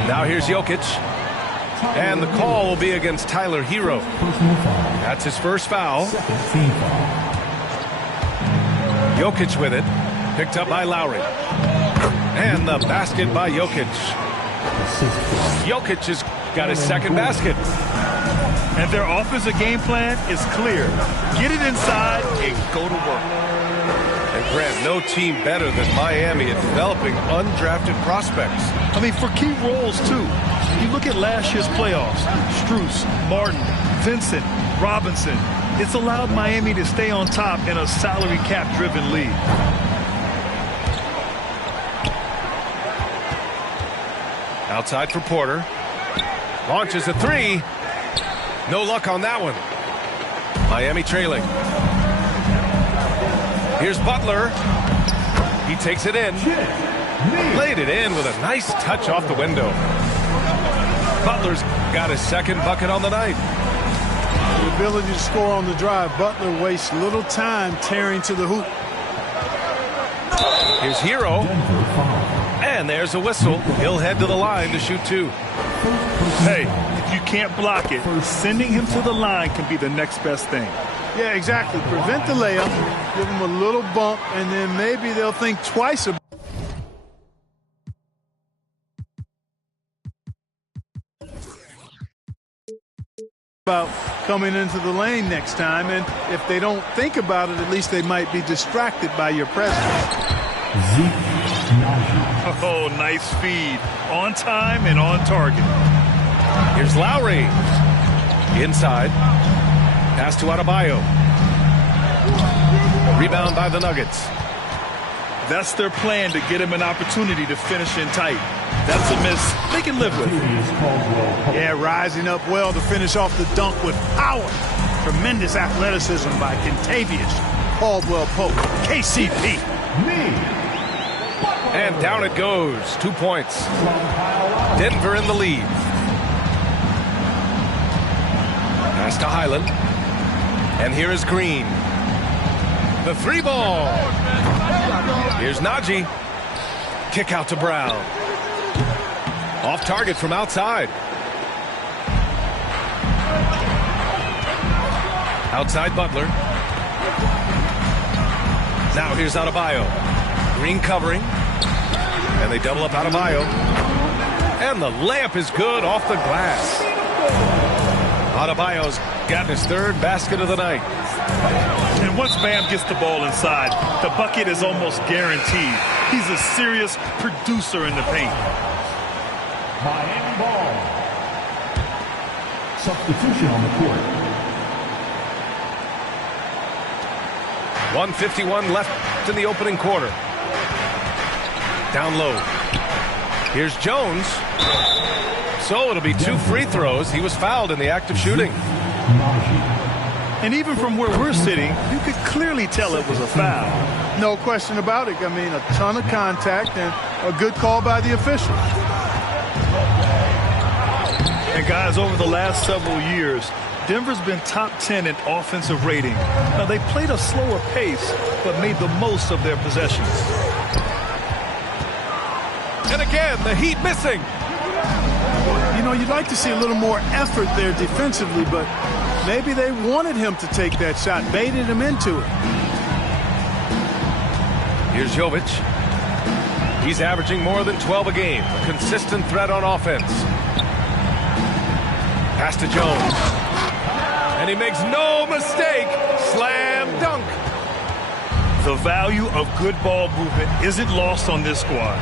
Now here's Jokic. And the call will be against Tyler Hero. That's his first foul. Jokic with it. Picked up by Lowry. And the basket by Jokic. Jokic has got his second basket. And their offensive game plan is clear. Get it inside and go to work. And Grant, no team better than Miami at developing undrafted prospects. I mean, for key roles, too. You look at last year's playoffs. Strus, Martin, Vincent, Robinson. It's allowed Miami to stay on top in a salary cap-driven league. Outside for Porter. Launches a three. No luck on that one. Miami trailing. Here's Butler. He takes it in. Laid it in with a nice touch off the window. Butler's got his second bucket on the night. The ability to score on the drive. Butler wastes little time tearing to the hoop. Here's Hero. And there's a whistle. He'll head to the line to shoot 2. Hey, if you can't block it, sending him to the line can be the next best thing. Yeah, exactly. Prevent the layup, give them a little bump, and then maybe they'll think twice about coming into the lane next time. And if they don't think about it, at least they might be distracted by your presence. Oh, nice feed. On time and on target. Here's Lowry. Inside. Pass to Adebayo. Rebound by the Nuggets. That's their plan, to get him an opportunity to finish in tight. That's a miss they can live with. Yeah, rising up well to finish off the dunk with power. Tremendous athleticism by Kentavious Caldwell-Pope. KCP. And down it goes. 2 points. Denver in the lead. Pass to Highland. And here is Green. The 3 ball. Here's Najee. Kick out to Brown. Off target from outside. Outside Butler. Now here's Adebayo. Green covering. And they double up Adebayo. And the layup is good off the glass. Adebayo's gotten his third basket of the night. And once Bam gets the ball inside, the bucket is almost guaranteed. He's a serious producer in the paint. Miami ball. Substitution on the court. 1:51 left in the opening quarter. Down low. Here's Jones. So it'll be 2 free throws. He was fouled in the act of shooting. And even from where we're sitting, you could clearly tell it was a foul. No question about it. I mean, a ton of contact and a good call by the official. And guys, over the last several years, Denver's been top 10 in offensive rating. Now, they played a slower pace, but made the most of their possessions. And again, the Heat missing. You know, you'd like to see a little more effort there defensively, but maybe they wanted him to take that shot, baited him into it. Here's Jovic. He's averaging more than 12 a game. A consistent threat on offense. Pass to Jones. And he makes no mistake. Slam dunk. The value of good ball movement isn't lost on this squad.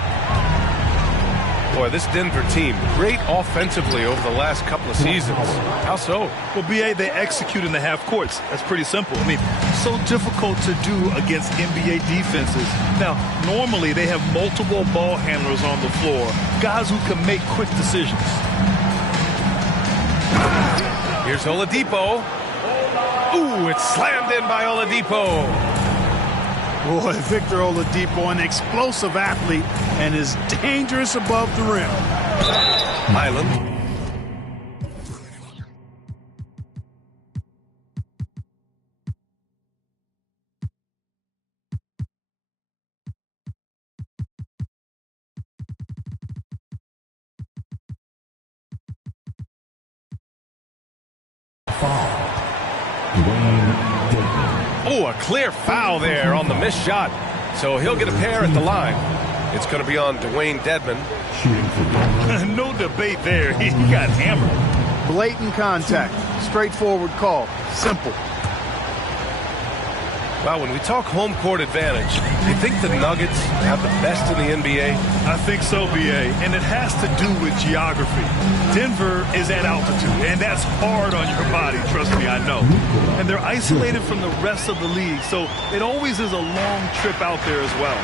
Boy, this Denver team, great offensively over the last couple of seasons. How so? Well, B.A., they execute in the half courts. That's pretty simple. I mean, so difficult to do against NBA defenses. Now, normally they have multiple ball handlers on the floor, guys who can make quick decisions. Here's Oladipo. Ooh, it's slammed in by Oladipo. Boy, Victor Oladipo, an explosive athlete, and is dangerous above the rim. Highland. Oh, a clear foul there on the missed shot. So he'll get a pair at the line. It's going to be on Dwayne Dedmon. No debate there. He got hammered. Blatant contact. Straightforward call. Simple. Well, when we talk home court advantage, do you think the Nuggets have the best in the NBA? I think so, B.A., and it has to do with geography. Denver is at altitude, and that's hard on your body, trust me, I know. And they're isolated from the rest of the league, so it always is a long trip out there as well.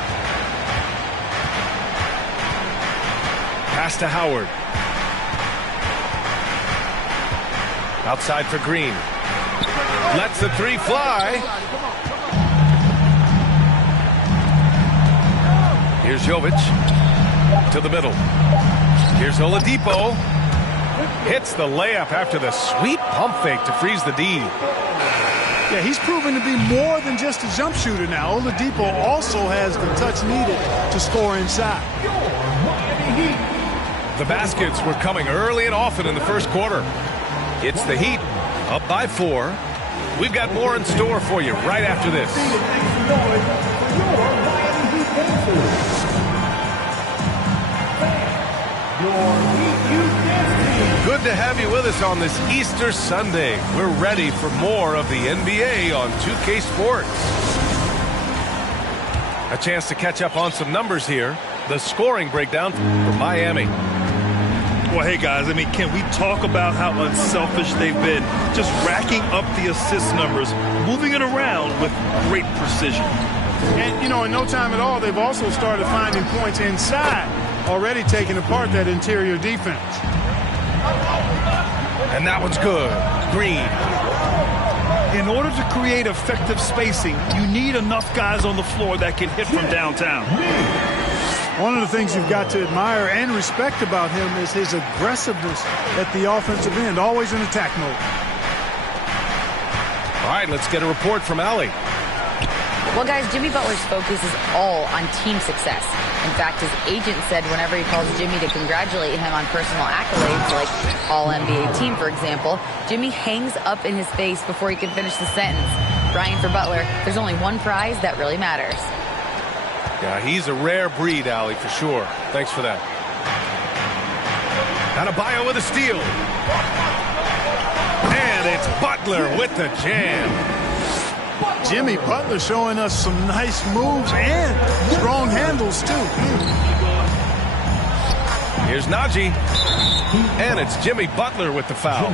Pass to Howard. Outside for Green. Lets the three fly. Here's Jovic to the middle. Here's Oladipo. Hits the layup after the sweet pump fake to freeze the D. Yeah, he's proven to be more than just a jump shooter now. Oladipo also has the touch needed to score inside. The baskets were coming early and often in the first quarter. It's the Heat up by 4. We've got more in store for you right after this. Good to have you with us on this Easter Sunday. We're ready for more of the NBA on 2K Sports. A chance to catch up on some numbers here. The scoring breakdown for Miami. Well, hey, guys, I mean, can we talk about how unselfish they've been? Just racking up the assist numbers, moving it around with great precision. And, you know, in no time at all, they've also started finding points inside, already taking apart that interior defense. And that one's good. Green. In order to create effective spacing, you need enough guys on the floor that can hit from downtown. One of the things you've got to admire and respect about him is his aggressiveness at the offensive end, always in attack mode. All right, let's get a report from Allie. Well, guys, Jimmy Butler's focus is all on team success. In fact, his agent said whenever he calls Jimmy to congratulate him on personal accolades, like All-NBA team, for example, Jimmy hangs up in his face before he can finish the sentence. Brian, for Butler, there's only one prize that really matters. Yeah, he's a rare breed, Allie, for sure. Thanks for that. Adebayo with a steal. And it's Butler with the jam. Jimmy Butler showing us some nice moves and strong handles, too. Here's Najee. And it's Jimmy Butler with the foul.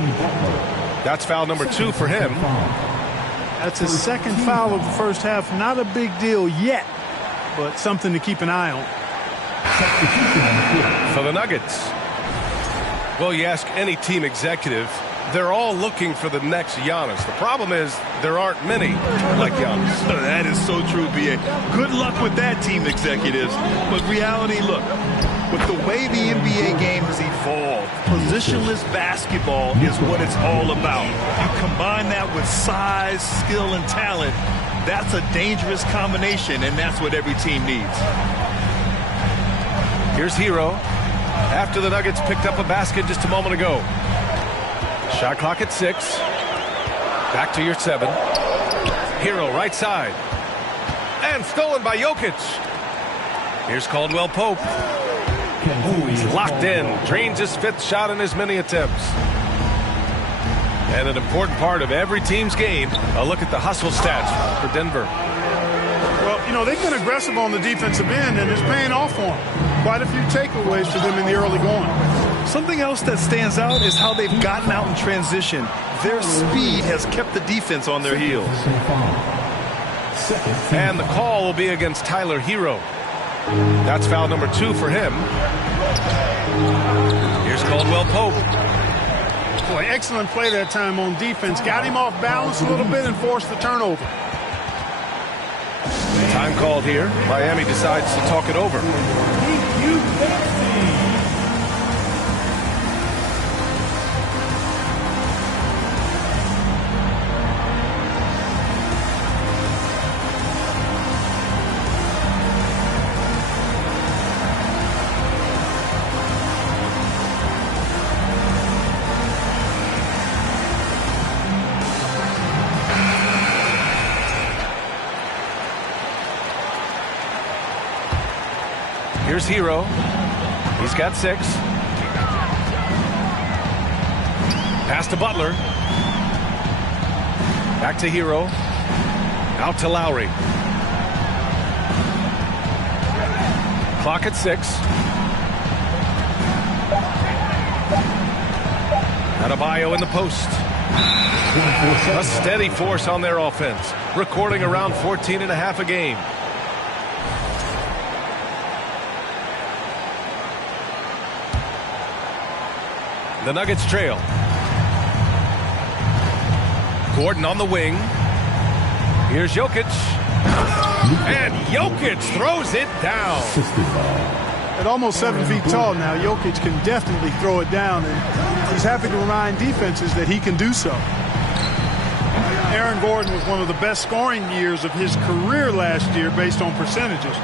That's foul number 2 for him. That's his second foul of the first half. Not a big deal yet, but something to keep an eye on. For the Nuggets. Well, you ask any team executive, they're all looking for the next Giannis. The problem is there aren't many like Giannis. That is so true, B.A. Good luck with that, team executives. But reality, look, with the way the NBA game has evolved, positionless basketball is what it's all about. You combine that with size, skill, and talent, that's a dangerous combination, and that's what every team needs. Here's Hero. After the Nuggets picked up a basket just a moment ago. Shot clock at 6. Back to your 7. Hero right side. And stolen by Jokic. Here's Caldwell Pope. Ooh, he's locked in. Drains his 5th shot in as many attempts. And an important part of every team's game, a look at the hustle stats for Denver. Well, you know, they've been aggressive on the defensive end, and it's paying off for them. Quite a few takeaways for them in the early going. Something else that stands out is how they've gotten out in transition. Their speed has kept the defense on their heels. And the call will be against Tyler Hero. That's foul number 2 for him. Here's Caldwell Pope. Boy, excellent play that time on defense. Got him off balance a little bit and forced the turnover. Time called here. Miami decides to talk it over. Here's Hero. He's got 6. Pass to Butler. Back to Hero. Out to Lowry. Clock at 6. Adebayo in the post. A steady force on their offense. Recording around 14.5 a game. The Nuggets trail. Gordon on the wing. Here's Jokic. And Jokic throws it down. At almost 7 feet tall now, Jokic can definitely throw it down, and he's happy to remind defenses that he can do so. Aaron Gordon was one of the best scoring years of his career last year based on percentages.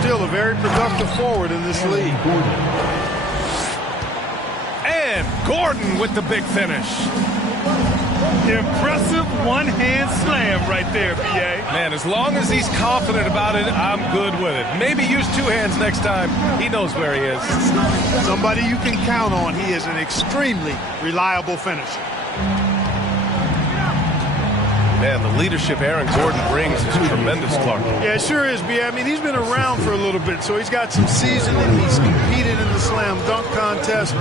Still a very productive forward in this league. Gordon with the big finish. Impressive one-hand slam right there, B.A. Man, as long as he's confident about it, I'm good with it. Maybe use 2 hands next time. He knows where he is. Somebody you can count on. He is an extremely reliable finisher. Man, the leadership Aaron Gordon brings is tremendous, Clark. Yeah, it sure is, B. I mean, he's been around for a little bit, so he's got some seasoning. He's competed in the slam dunk contest.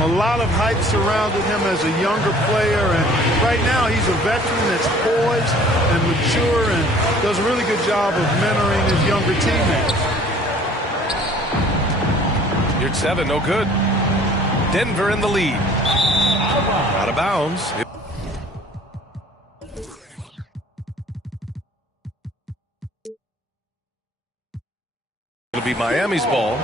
A lot of hype surrounded him as a younger player, and right now he's a veteran that's poised and mature and does a really good job of mentoring his younger teammates. You're at 7, no good. Denver in the lead. Out of bounds. It'll be Miami's ball.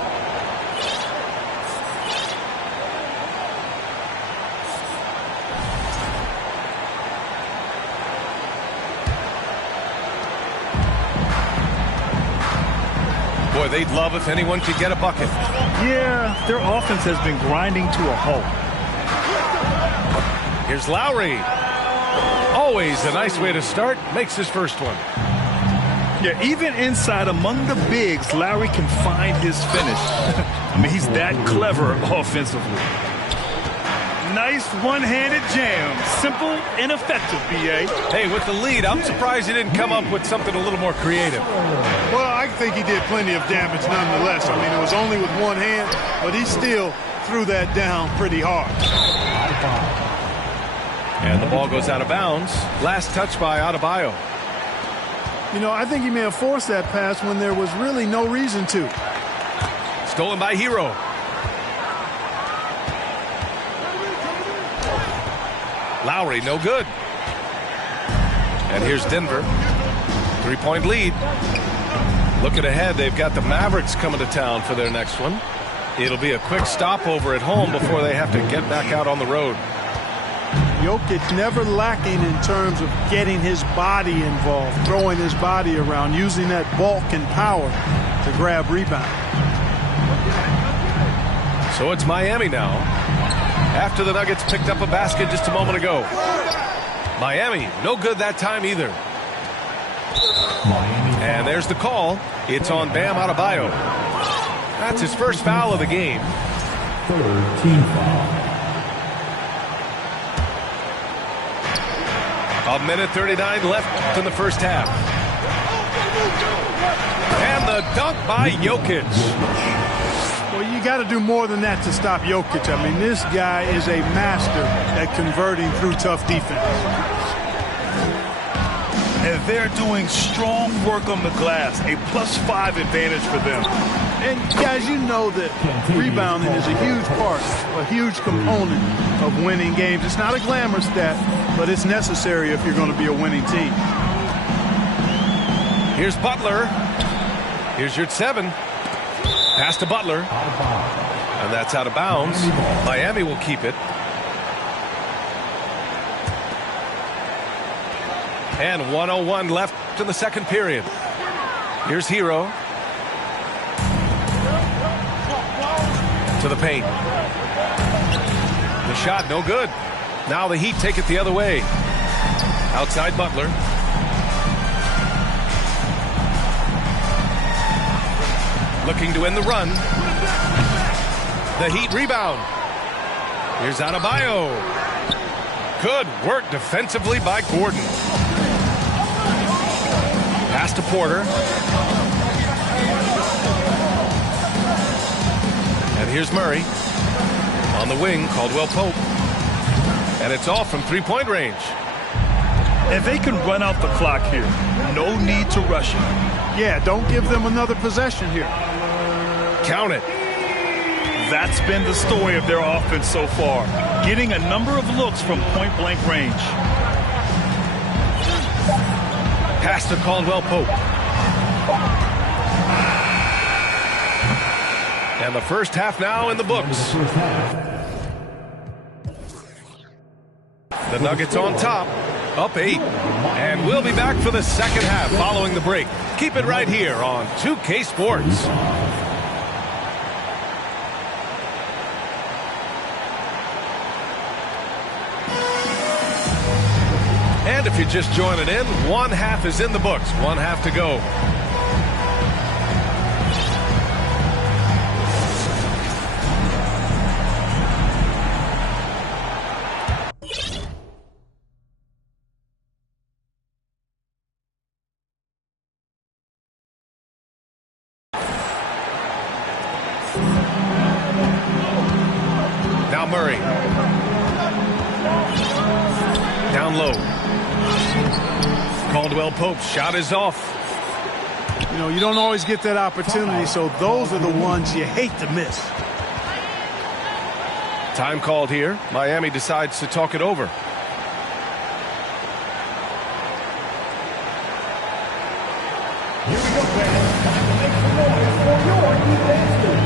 Boy, they'd love if anyone could get a bucket. Yeah, their offense has been grinding to a halt. Here's Lowry. Always a nice way to start. Makes his first one. Yeah, even inside among the bigs, Lowry can find his finish. I mean, he's that clever offensively. Nice one-handed jam. Simple and effective, B.A. Hey, with the lead, I'm surprised he didn't come up with something a little more creative. Well, I think he did plenty of damage nonetheless. I mean, it was only with one hand, but he still threw that down pretty hard. And the ball goes out of bounds. Last touch by Adebayo. You know, I think he may have forced that pass when there was really no reason to. Stolen by Hero. Lowry, no good. And here's Denver. 3-point lead. Looking ahead, they've got the Mavericks coming to town for their next one. It'll be a quick stopover at home before they have to get back out on the road. Jokic never lacking in terms of getting his body involved, throwing his body around, using that bulk and power to grab rebound. So it's Miami now, after the Nuggets picked up a basket just a moment ago. Miami, no good that time either. And there's the call. It's on Bam Adebayo. That's his first foul of the game. Third team foul. A minute 39 left in the first half. And the dunk by Jokic. Well, you got to do more than that to stop Jokic. I mean, this guy is a master at converting through tough defense. And they're doing strong work on the glass. A +5 advantage for them. And guys, you know that rebounding is a huge part, a huge component of winning games. It's not a glamour stat, but it's necessary if you're going to be a winning team. Here's Butler. Here's your 7. Pass to Butler. And that's out of bounds. Miami will keep it. And 1:01 left in the second period. Here's Hero. To the paint. The shot, no good. Now the Heat take it the other way. Outside Butler. Looking to end the run. The Heat rebound. Here's Adebayo. Good work defensively by Gordon. Pass to Porter. And here's Murray. On the wing, Caldwell Pope. And it's off from three-point range. And they can run out the clock here. No need to rush it. Yeah, don't give them another possession here. Count it. That's been the story of their offense so far. Getting a number of looks from point-blank range. Pass to Caldwell Pope. And the first half now in the books. The Nuggets on top, up 8. And we'll be back for the second half following the break. Keep it right here on 2K Sports. And if you're just joining in, one half is in the books. One half to go. Now Murray. Down low. Caldwell Pope's shot is off. You know, you don't always get that opportunity, so those are the ones you hate to miss. Time called here. Miami decides to talk it over. Here we go, fans. Time to make some noise for your defense team.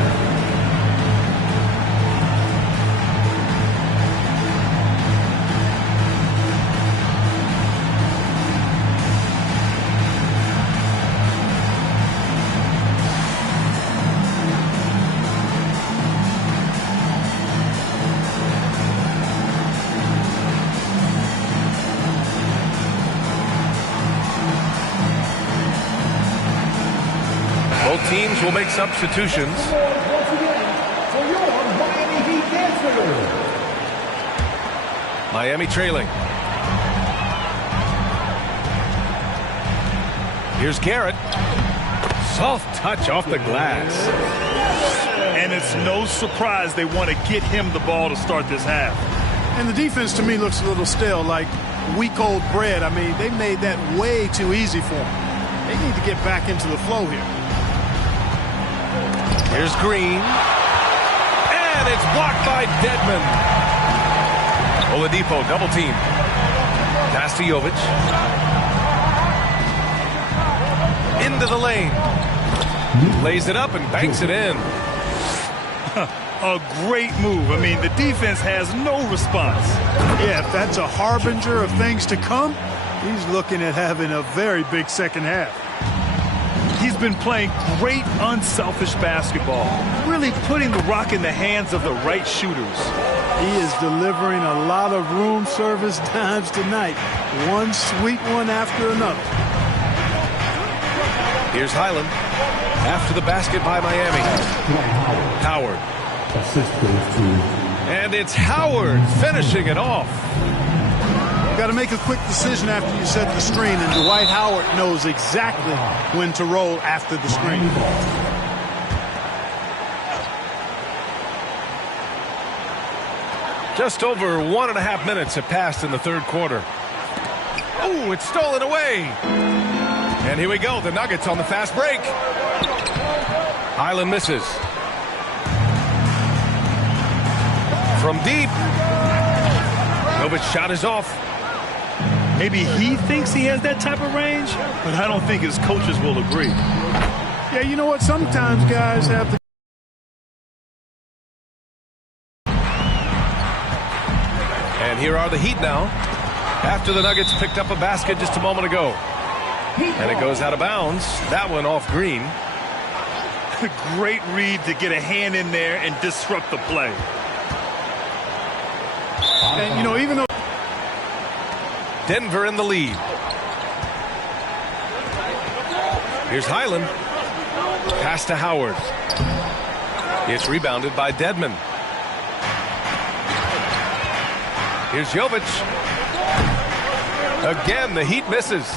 teams will make substitutions. Once again, for your Miami Heat answer. Miami trailing. Here's Garrett. Soft touch off the glass. And it's no surprise they want to get him the ball to start this half. And the defense to me looks a little stale, like week-old bread. I mean, they made that way too easy for them. They need to get back into the flow here. Here's Green. And it's blocked by Dedmon. Oladipo double team. Pass to Jovic. Into the lane. Lays it up and banks it in. A great move. I mean, the defense has no response. Yeah, if that's a harbinger of things to come, he's looking at having a very big second half. He's been playing great, unselfish basketball, really putting the rock in the hands of the right shooters. He is delivering a lot of room service dimes tonight. One sweet one after another. Here's Highland. After the basket by Miami. Howard. And it's Howard finishing it off. You got to make a quick decision after you set the screen, and Dwight Howard knows exactly when to roll after the screen. Just over 1.5 minutes have passed in the third quarter. Oh, it's stolen away. And here we go. The Nuggets on the fast break. Highland misses. From deep. Novic's shot is off. Maybe he thinks he has that type of range, but I don't think his coaches will agree. Yeah, you know what? Sometimes guys have the... And here are the Heat now. After the Nuggets picked up a basket just a moment ago. And it goes out of bounds. That one off Green. Great read to get a hand in there and disrupt the play. And, you know, even though... Denver in the lead. Here's Highland. Pass to Howard. It's rebounded by Dedmon. Here's Jovic. Again, the Heat misses.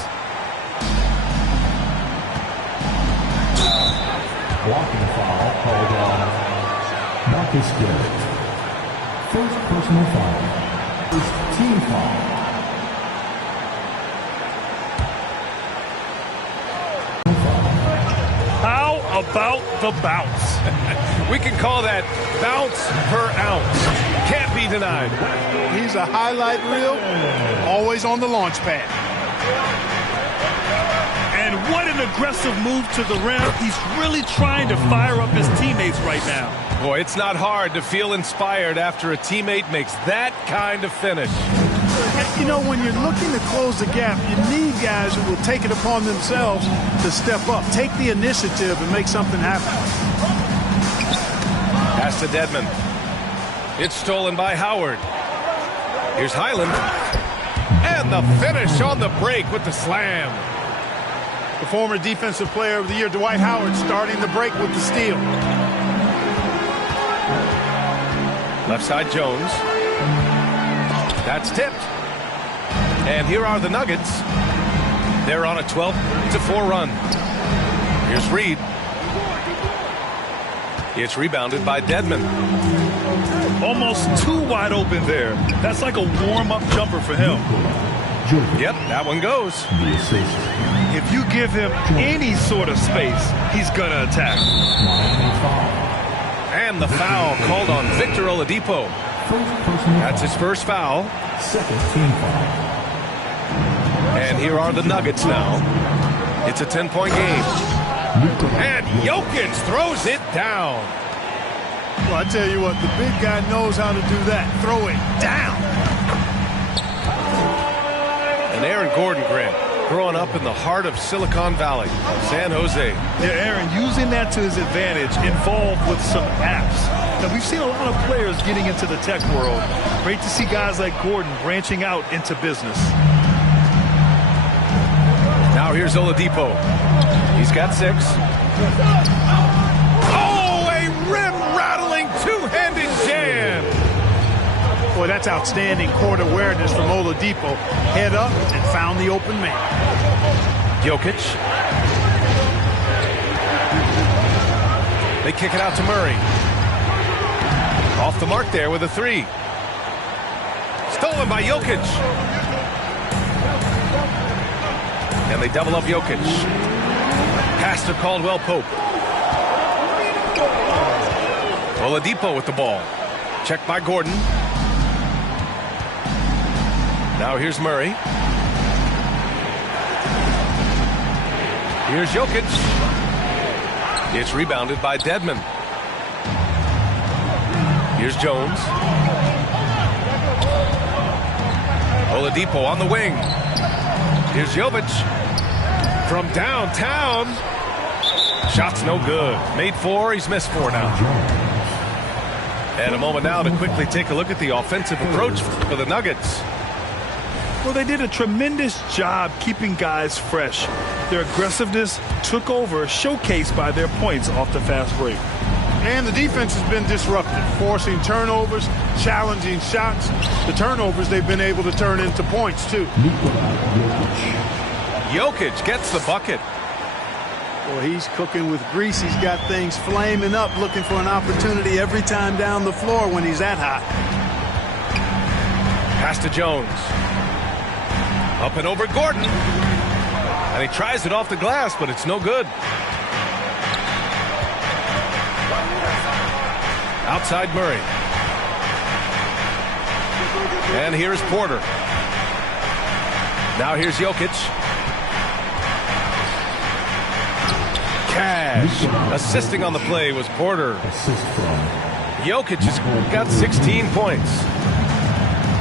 Blocking foul called on Marcus Garrett. First personal foul. First team foul. How about the bounce? We can call that bounce per ounce. Can't be denied. He's a highlight reel, always on the launch pad. And what an aggressive move to the rim. He's really trying to fire up his teammates right now. Boy, it's not hard to feel inspired after a teammate makes that kind of finish. You know, when you're looking to close the gap, you need guys who will take it upon themselves to step up, take the initiative and make something happen. Pass to Dedmon. It's stolen by Howard. Here's Highland. And the finish on the break with the slam. The former Defensive Player of the Year, Dwight Howard, starting the break with the steal. Left side Jones. That's tipped. And here are the Nuggets. They're on a 12-4 run. Here's Reed. It's rebounded by Dedmon. Almost too wide open there. That's like a warm-up jumper for him. Yep, that one goes. If you give him any sort of space, he's going to attack. And the foul called on Victor Oladipo. That's his first foul. Second team foul. And here are the Nuggets now. It's a 10-point game. And Jokic throws it down. Well, I tell you what, the big guy knows how to do that. Throw it down. And Aaron Gordon, Grant, growing up in the heart of Silicon Valley, San Jose. Yeah, Aaron, using that to his advantage, involved with some apps. Now, we've seen a lot of players getting into the tech world. Great to see guys like Gordon branching out into business. Now here's Oladipo. He's got 6. Oh, a rim-rattling two-handed jam. Boy, that's outstanding court awareness from Oladipo. Head up and found the open man. Jokic. They kick it out to Murray. Off the mark there with a three. Stolen by Jokic. And they double up Jokic. Pass to Caldwell Pope. Oladipo with the ball. Checked by Gordon. Now here's Murray. Here's Jokic. It's rebounded by Dedmon. Here's Jones. Oladipo on the wing. Here's Jovic from downtown. Shot's no good. Made four. He's missed four now. And a moment now to quickly take a look at the offensive approach for the Nuggets. Well, they did a tremendous job keeping guys fresh. Their aggressiveness took over, showcased by their points off the fast break. And the defense has been disruptive, forcing turnovers, challenging shots. The turnovers they've been able to turn into points, too. Jokic gets the bucket. Well, he's cooking with grease. He's got things flaming up, looking for an opportunity every time down the floor when he's that hot. Pass to Jones. Up and over Gordon. And he tries it off the glass, but it's no good. Outside Murray. And here's Porter. Now here's Jokic. Cash. Assisting on the play was Porter. Jokic has got 16 points.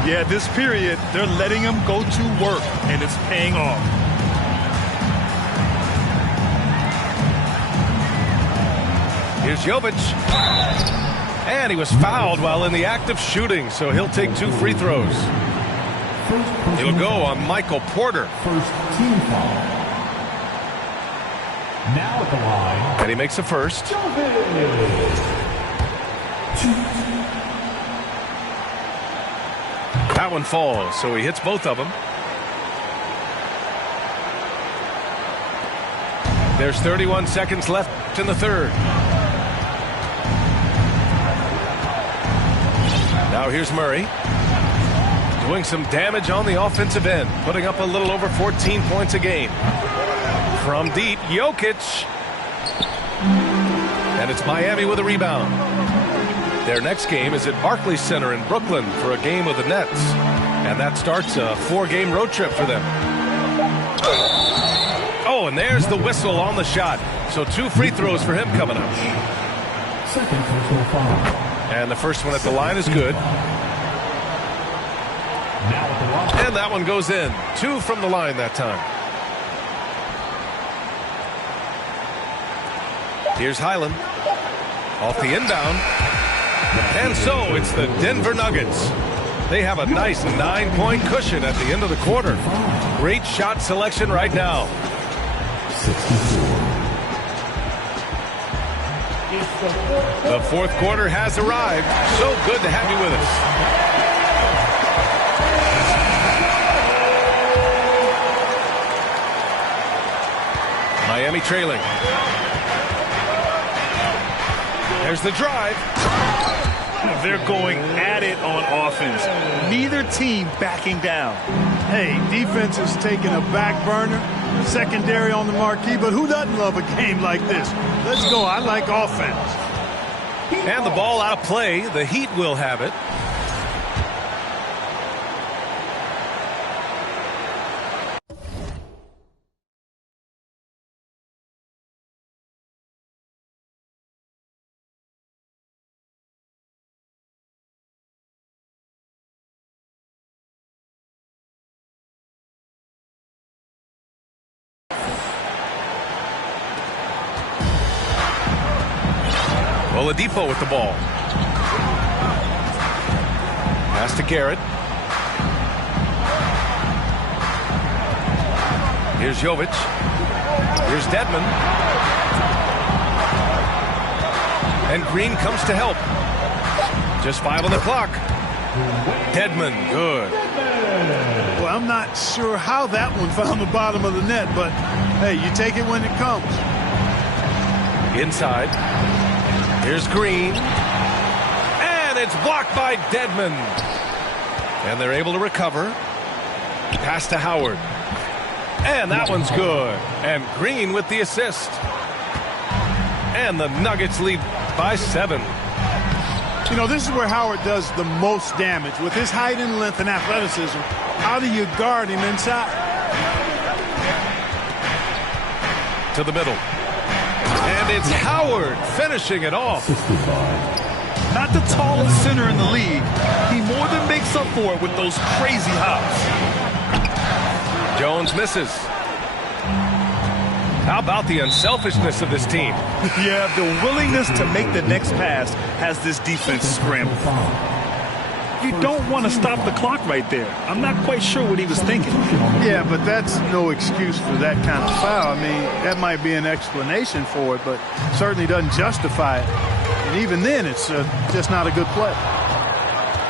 Yeah, this period, they're letting him go to work, and it's paying off. Here's Jovic. And he was fouled while in the act of shooting, so he'll take 2 free throws. It'll go on Michael Porter. First team foul. Now at the line. And he makes a first. That one falls, so he hits both of them. There's 31 seconds left in the third. Now here's Murray. Doing some damage on the offensive end. Putting up a little over 14 points a game. From deep, Jokic. And it's Miami with a rebound. Their next game is at Barclays Center in Brooklyn for a game with the Nets. And that starts a 4-game road trip for them. Oh, and there's the whistle on the shot. So 2 free throws for him coming up. Second personal foul. And the first one at the line is good. And that one goes in. 2 from the line that time. Here's Highland. Off the inbound. And so it's the Denver Nuggets. They have a nice 9-point cushion at the end of the quarter. Great shot selection right now. 64. The fourth quarter has arrived. So good to have you with us. Miami trailing. There's the drive. They're going at it on offense. Neither team backing down. Hey, defense is taking a back burner. Secondary on the marquee, but who doesn't love a game like this? Let's go. I like offense. And the ball out of play. The Heat will have it. Oladipo with the ball. Pass to Garrett. Here's Jovic. Here's Dedmon. And Green comes to help. Just 5 on the clock. Dedmon, good. Well, I'm not sure how that one found the bottom of the net, but hey, you take it when it comes. Inside. Here's Green. And it's blocked by Dedmon. And they're able to recover. Pass to Howard. And that one's good. And Green with the assist. And the Nuggets lead by 7. You know, this is where Howard does the most damage. With his height and length and athleticism, how do you guard him inside? To the middle. And it's Howard finishing it off. Not the tallest center in the league. He more than makes up for it with those crazy hops. Jones misses. How about the unselfishness of this team? Yeah, the willingness to make the next pass has this defense scrambled. You don't want to stop the clock right there. I'm not quite sure what he was thinking. Yeah, but that's no excuse for that kind of foul. I mean, that might be an explanation for it, but certainly doesn't justify it. And even then, it's just not a good play.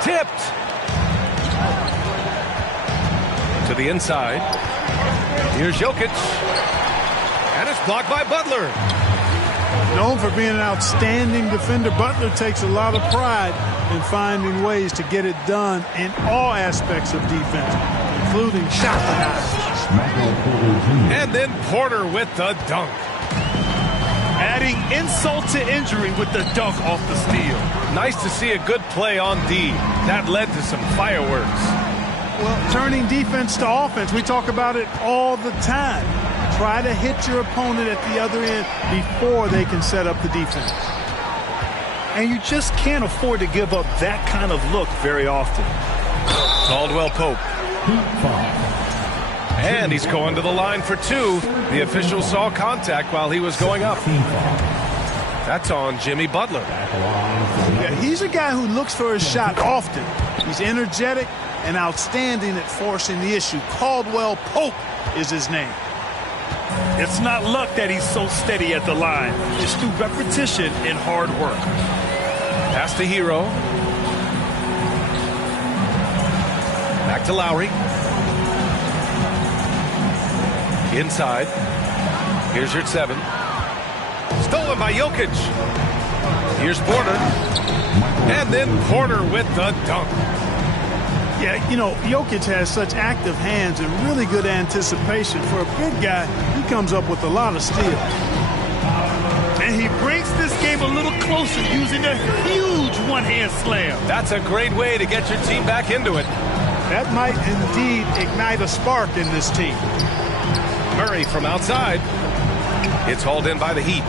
Tipped. To the inside. Here's Jokic. And it's blocked by Butler. Known for being an outstanding defender, Butler takes a lot of pride in finding ways to get it done in all aspects of defense, including shot denial. And then Porter with the dunk. Adding insult to injury with the dunk off the steal. Nice to see a good play on D. That led to some fireworks. Well, turning defense to offense, we talk about it all the time. Try to hit your opponent at the other end before they can set up the defense. And you just can't afford to give up that kind of look very often. Caldwell Pope. And he's going to the line for 2. The official saw contact while he was going up. That's on Jimmy Butler. Yeah, he's a guy who looks for his shot often. He's energetic and outstanding at forcing the issue. Caldwell Pope is his name. It's not luck that he's so steady at the line. It's through repetition and hard work. Pass to Hero. Back to Lowry. Inside. Here's your 7. Stolen by Jokic. Here's Porter. And then Porter with the dunk. Yeah, you know, Jokic has such active hands and really good anticipation. For a big guy, he comes up with a lot of steals. And he brings this game a little closer using a huge one-hand slam. That's a great way to get your team back into it. That might indeed ignite a spark in this team. Murray from outside. It's hauled in by the Heat.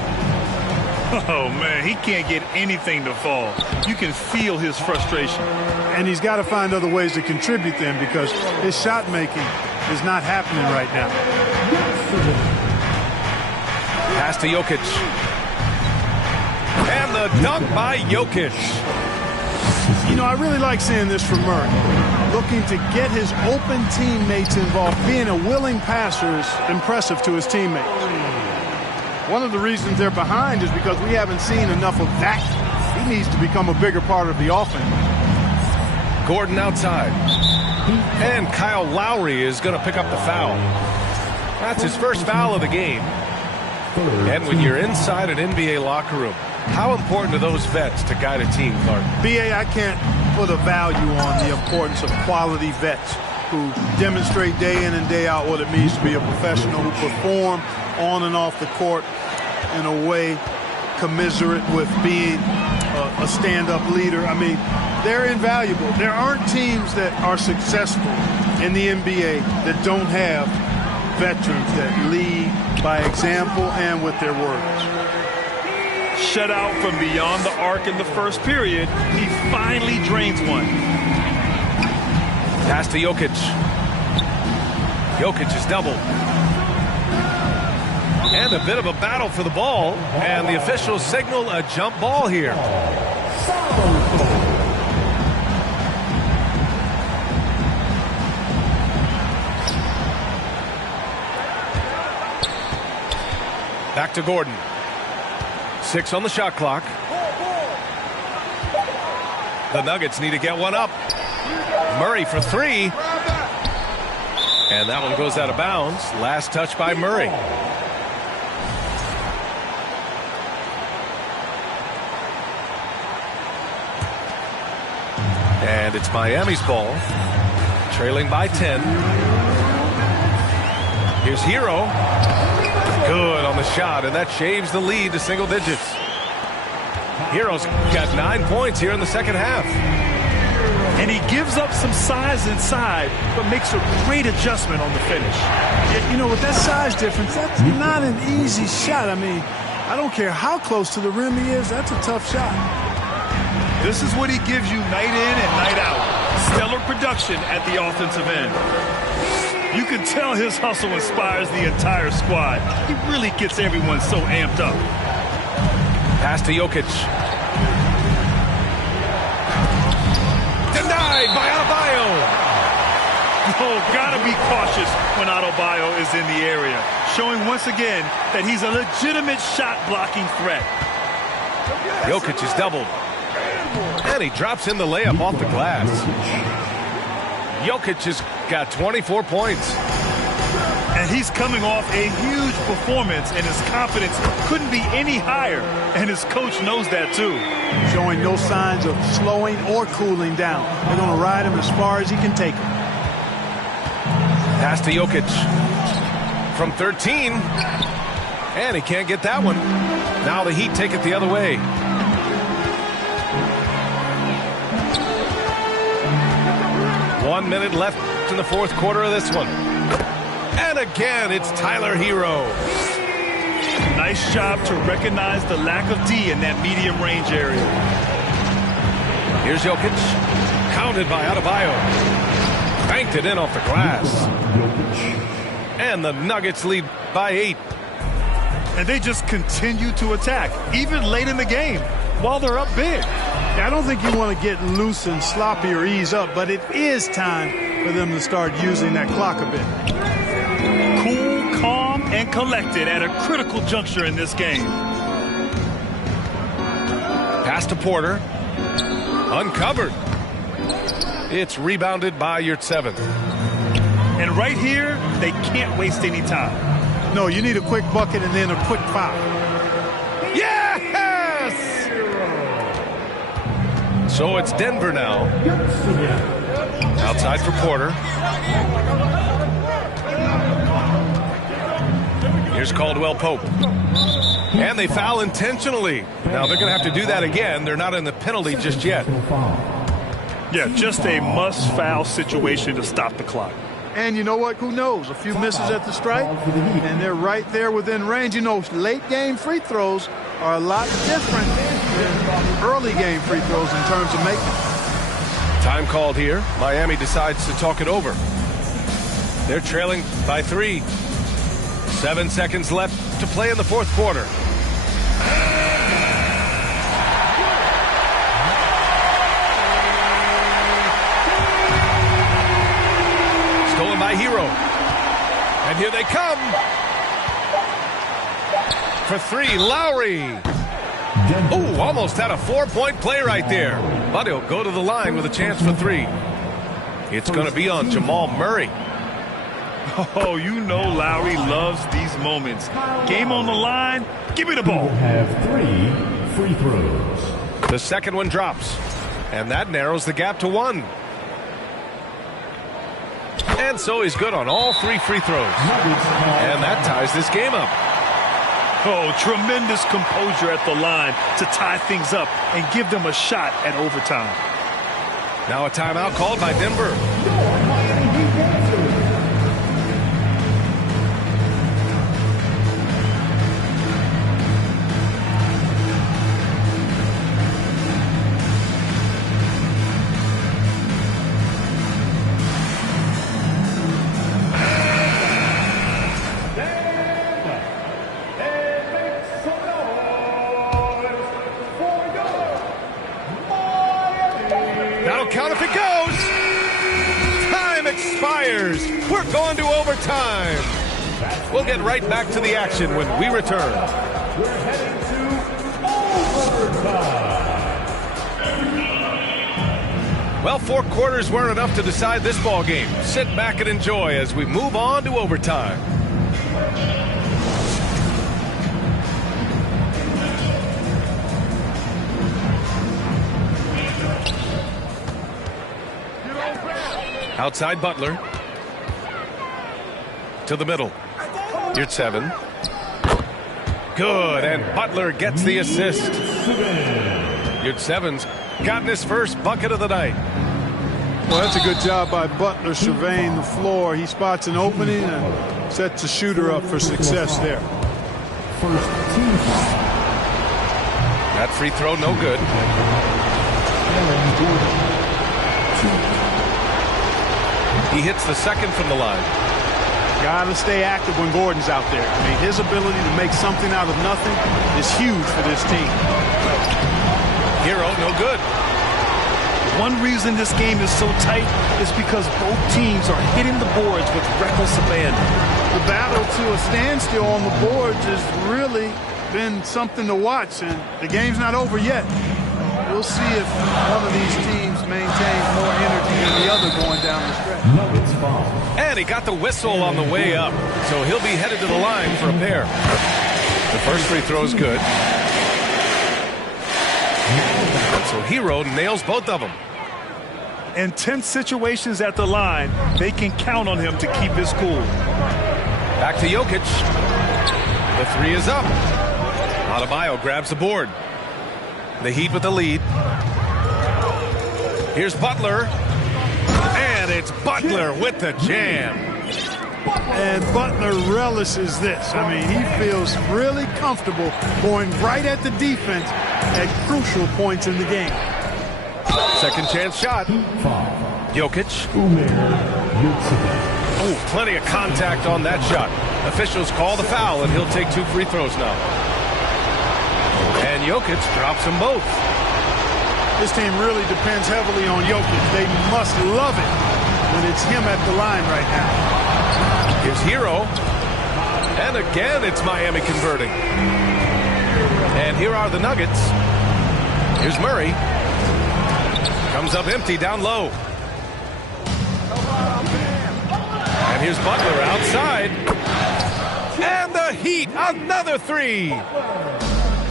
Oh, man, he can't get anything to fall. You can feel his frustration. And he's got to find other ways to contribute them because his shot making is not happening right now. Pass to Jokic. And the dunk by Jokic. You know, I really like seeing this from Murray. Looking to get his open teammates involved. Being a willing passer is impressive to his teammates. One of the reasons they're behind is because we haven't seen enough of that. He needs to become a bigger part of the offense. Gordon outside. And Kyle Lowry is going to pick up the foul. That's his first foul of the game. And when you're inside an NBA locker room, how important are those vets to guide a team, Clark? B.A., I can't put a value on the importance of quality vets who demonstrate day in and day out what it means to be a professional, who perform on and off the court in a way commiserate with being a stand-up leader. I mean, they're invaluable. There aren't teams that are successful in the NBA that don't have veterans that lead by example and with their words. Shut out from beyond the arc in the first period. He finally drains one. Pass to Jokic. Jokic is doubled. And a bit of a battle for the ball. And the officials signal a jump ball here. Back to Gordon. 6 on the shot clock. The Nuggets need to get one up. Murray for three. And that one goes out of bounds. Last touch by Murray. And it's Miami's ball. Trailing by 10. Here's Hero. Good on the shot, and that shaves the lead to single digits. Hero's got 9 points here in the second half. And he gives up some size inside, but makes a great adjustment on the finish. You know, with that size difference, that's not an easy shot. I mean, I don't care how close to the rim he is, that's a tough shot. This is what he gives you night in and night out. Stellar production at the offensive end. You can tell his hustle inspires the entire squad. He really gets everyone so amped up. Pass to Jokic. Denied by Adebayo. Oh, gotta be cautious when Adebayo is in the area, showing once again that he's a legitimate shot-blocking threat. Jokic is doubled. And he drops in the layup off the glass. Jokic has got 24 points. And he's coming off a huge performance, and his confidence couldn't be any higher. And his coach knows that, too. Showing no signs of slowing or cooling down. They're going to ride him as far as he can take him. Pass to Jokic. From 13. And he can't get that one. Now the Heat take it the other way. One minute left in the fourth quarter of this one. And again, it's Tyler Hero. Nice job to recognize the lack of D in that medium range area. Here's Jokic. Counted by Adebayo. Banked it in off the glass. And the Nuggets lead by 8. And they just continue to attack, even late in the game, while they're up big. Yeah, I don't think you want to get loose and sloppy or ease up, but it is time for them to start using that clock a bit. Cool, calm, and collected at a critical juncture in this game. Pass to Porter. Uncovered. It's rebounded by Yurtseven. And right here, they can't waste any time. No, you need a quick bucket and then a quick foul. Yes! So it's Denver now. Outside for Porter. Here's Caldwell Pope. And they foul intentionally. Now they're going to have to do that again. They're not in the penalty just yet. Yeah, just a must-foul situation to stop the clock. And you know what? Who knows? A few misses at the stripe, and they're right there within range. You know, late-game free throws are a lot different than early-game free throws in terms of making. Time called here. Miami decides to talk it over. They're trailing by 3. 7 seconds left to play in the fourth quarter. Stolen by Hero. And here they come. For 3, Lowry. Oh, almost had a 4-point play right there. But he'll go to the line with a chance for 3. It's going to be on Jamal Murray. Oh, you know Lowry loves these moments. Game on the line, give me the ball. Have 3 free throws. The second one drops, and that narrows the gap to 1. And so he's good on all 3 free throws. And that ties this game up. Oh, tremendous composure at the line to tie things up and give them a shot at overtime. Now a timeout called by Denver. Count if it goes. Time expires. We're going to overtime. We'll get right back to the action when we return. We're heading to overtime. Well, 4 quarters weren't enough to decide this ball game. Sit back and enjoy as we move on to overtime. Outside Butler. To the middle. Here's 7. Good, and Butler gets the assist. Here's 7's gotten his first bucket of the night. Well, that's a good job by Butler surveying the floor. He spots an opening and sets the shooter up for success there. That free throw, no good. He hits the second from the line. Got to stay active when Gordon's out there. I mean, his ability to make something out of nothing is huge for this team. Hero, no good. One reason this game is so tight is because both teams are hitting the boards with reckless abandon. The battle to a standstill on the boards has really been something to watch, and the game's not over yet. We'll see if one of these teams maintains more energy than the other going down the stretch. And he got the whistle on the way up, so he'll be headed to the line for a pair. The first free throw is good. So Hero nails both of them. In tense situations at the line, they can count on him to keep his cool. Back to Jokic. The 3 is up. Adebayo grabs the board. The Heat with the lead. Here's Butler. And it's Butler with the jam. And Butler relishes this. I mean, he feels really comfortable going right at the defense at crucial points in the game. Second chance shot. Jokic. Oh, plenty of contact on that shot. Officials call the foul, and he'll take 2 free throws now. And Jokic drops them both. This team really depends heavily on Jokic. They must love it when it's him at the line right now. Here's Hero. And again, it's Miami converting. And here are the Nuggets. Here's Murray. Comes up empty down low. And here's Butler outside. And the Heat, another 3.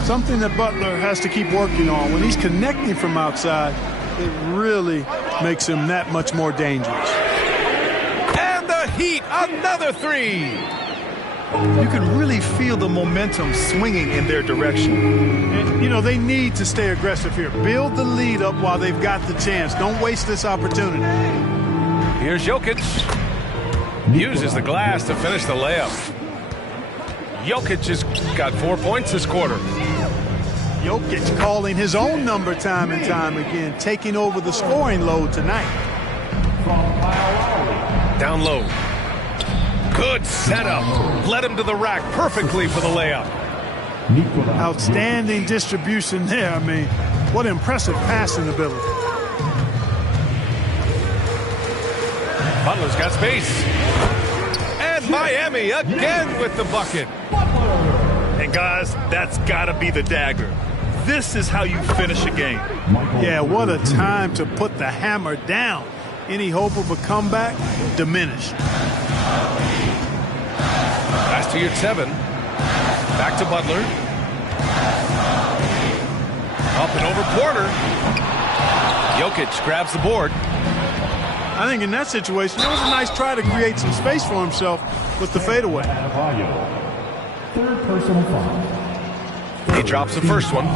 Something that Butler has to keep working on. When he's connecting from outside, it really makes him that much more dangerous. And the Heat, another 3. You can really feel the momentum swinging in their direction. And, you know, they need to stay aggressive here. Build the lead up while they've got the chance. Don't waste this opportunity. Here's Jokic. Uses the glass to finish the layup. Jokic has got 4 points this quarter. Jokic calling his own number time and time again, taking over the scoring load tonight. Down low. Good setup. Led him to the rack perfectly for the layup. Outstanding distribution there. I mean, what impressive passing ability. Butler's got space. And Miami again with the bucket. And guys, that's got to be the dagger. This is how you finish a game. Yeah, what a time to put the hammer down. Any hope of a comeback diminished. Pass to your 7. Back to Butler. Up and over Porter. Jokic grabs the board. I think in that situation, it was a nice try to create some space for himself with the fadeaway. Third personal foul. He drops the first one,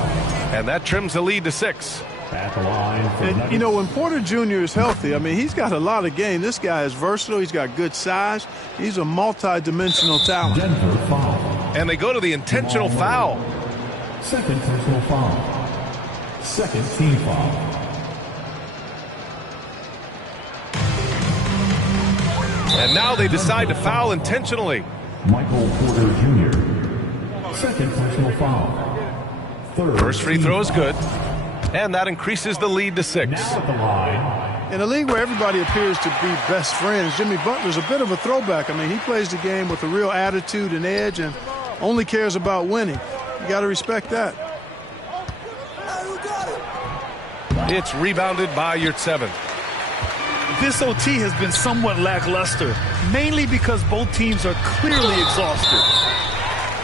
and that trims the lead to 6. At the line for And, you know, when Porter Jr. is healthy, I mean, he's got a lot of game. This guy is versatile. He's got good size. He's a multi-dimensional talent. Denver foul. And they go to the intentional foul. Second personal foul. Second team foul. And now they decide to foul intentionally. Michael Porter Jr. Second personal foul. Third. First free throw is good. And that increases the lead to 6. Now at the line. In a league where everybody appears to be best friends, Jimmy Butler's a bit of a throwback. I mean, he plays the game with a real attitude and edge and only cares about winning. You got to respect that. It's rebounded by Yurtseven. This OT has been somewhat lackluster, mainly because both teams are clearly exhausted.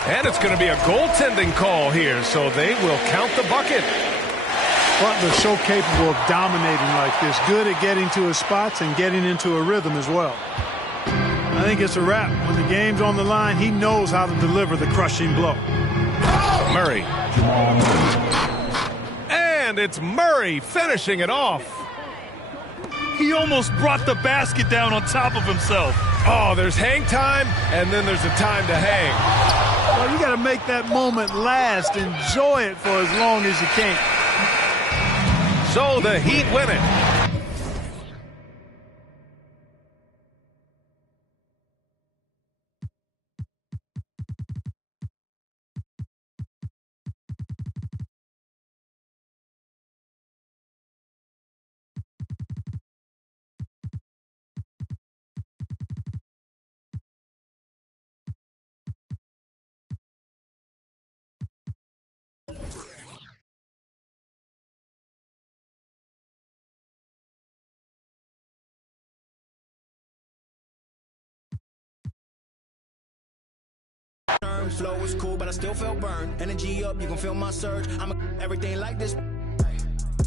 And it's going to be a goaltending call here, so they will count the bucket. Butler so capable of dominating like this, good at getting to his spots and getting into a rhythm as well. I think it's a wrap. When the game's on the line, he knows how to deliver the crushing blow. Murray. And it's Murray finishing it off. He almost brought the basket down on top of himself. Oh, there's hang time, and then there's a time to hang. Well, you got to make that moment last. Enjoy it for as long as you can. So the Heat win it. Flow is cool, but I still felt burned. Energy up, you can feel my surge. I'm everything like this.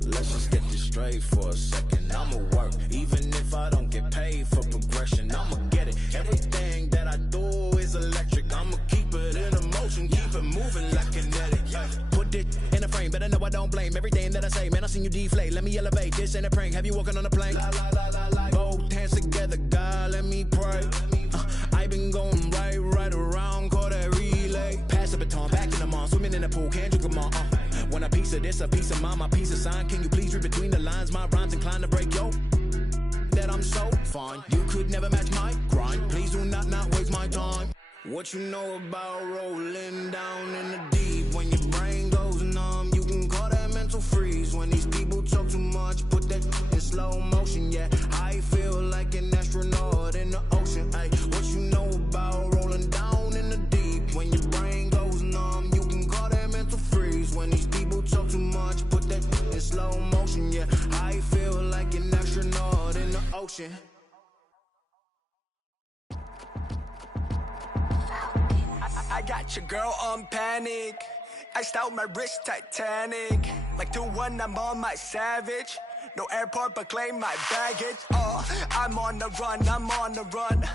Let's just get this straight for a second. I'ma work, even if I don't get paid for progression. I'ma get it. Everything that I do is electric. I'ma keep it in motion, keep it moving like kinetic. Put it in a frame, better know I don't blame everything that I say. Man, I seen you deflate. Let me elevate. This ain't a prank. Have you walking on a plane? Both hands together, God, let me pray. I been going right around, call that relay. Pass the baton, back in the mall, swimming in the pool, can't drink them all. Want a piece of this, a piece of mine, my piece of sign. Can you please read between the lines? My rhymes inclined to break yo. That I'm so fine. You could never match my grind. Please do not waste my time. What you know about rolling down in the deep? When your brain goes numb, you can call that mental freeze. When these people talk too much, put that in slow motion. Yeah, I feel like an astronaut in the ocean. Ay, what you know about rolling down in the deep? When your brain goes numb, you can call that mental freeze. When these people talk too much, put that in slow motion. Yeah, I feel like an astronaut in the ocean. I got your girl on panic. Iced out my wrist Titanic. Like 2-1, I'm on my savage. No airport, but claim my baggage. I'm on the run, I'm on the run.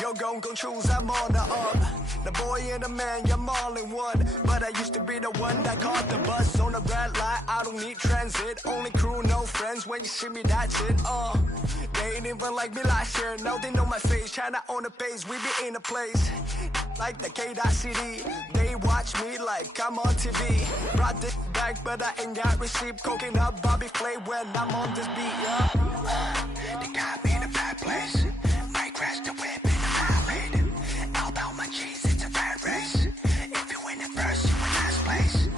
Yo, gon' choose, I'm on the up. The boy and the man, I'm all in one. But I used to be the one that caught the bus on the red light. I don't need transit, only crew, no friends. When you see me, that's it. They ain't even like me last year. Now they know my face, China on the page. We be in a place like the K.City. They watch me like I'm on TV. Brought this back, but I ain't got receipt. Coking up Bobby Flay when I'm on this beat, yeah. They got me in a bad place. Might crash the whip in the valley. All about my cheese, it's a bad race. If you win it first, you in last place.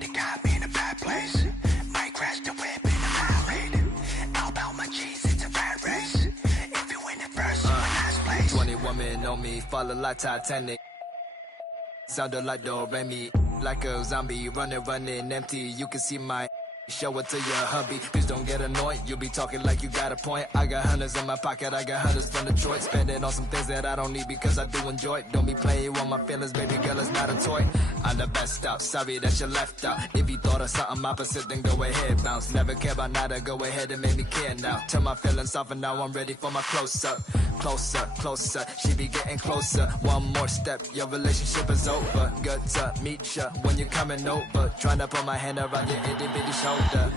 They got me in a bad place. Might crash the whip in the valley. All about my cheese, it's a bad race. If you win it first, you in last place. 21 men on me, falling like Titanic. Sounded like Do-Re-Mi, like a zombie, running empty. You can see my show it to your hubby. Please don't get annoyed. You be talking like you got a point. I got hundreds in my pocket. I got hundreds from Detroit. Spend it on some things that I don't need because I do enjoy it. Don't be playing with my feelings, baby girl. It's not a toy. I'm the best out. Sorry that you left out. If you thought of something opposite, then go ahead, bounce. Never care about nada. Go ahead and make me care now. Turn my feelings off and now I'm ready for my close-up. Closer. She be getting closer. One more step. Your relationship is over. Good to meet ya when you're coming over. Trying to put my hand around your itty bitty shoulder.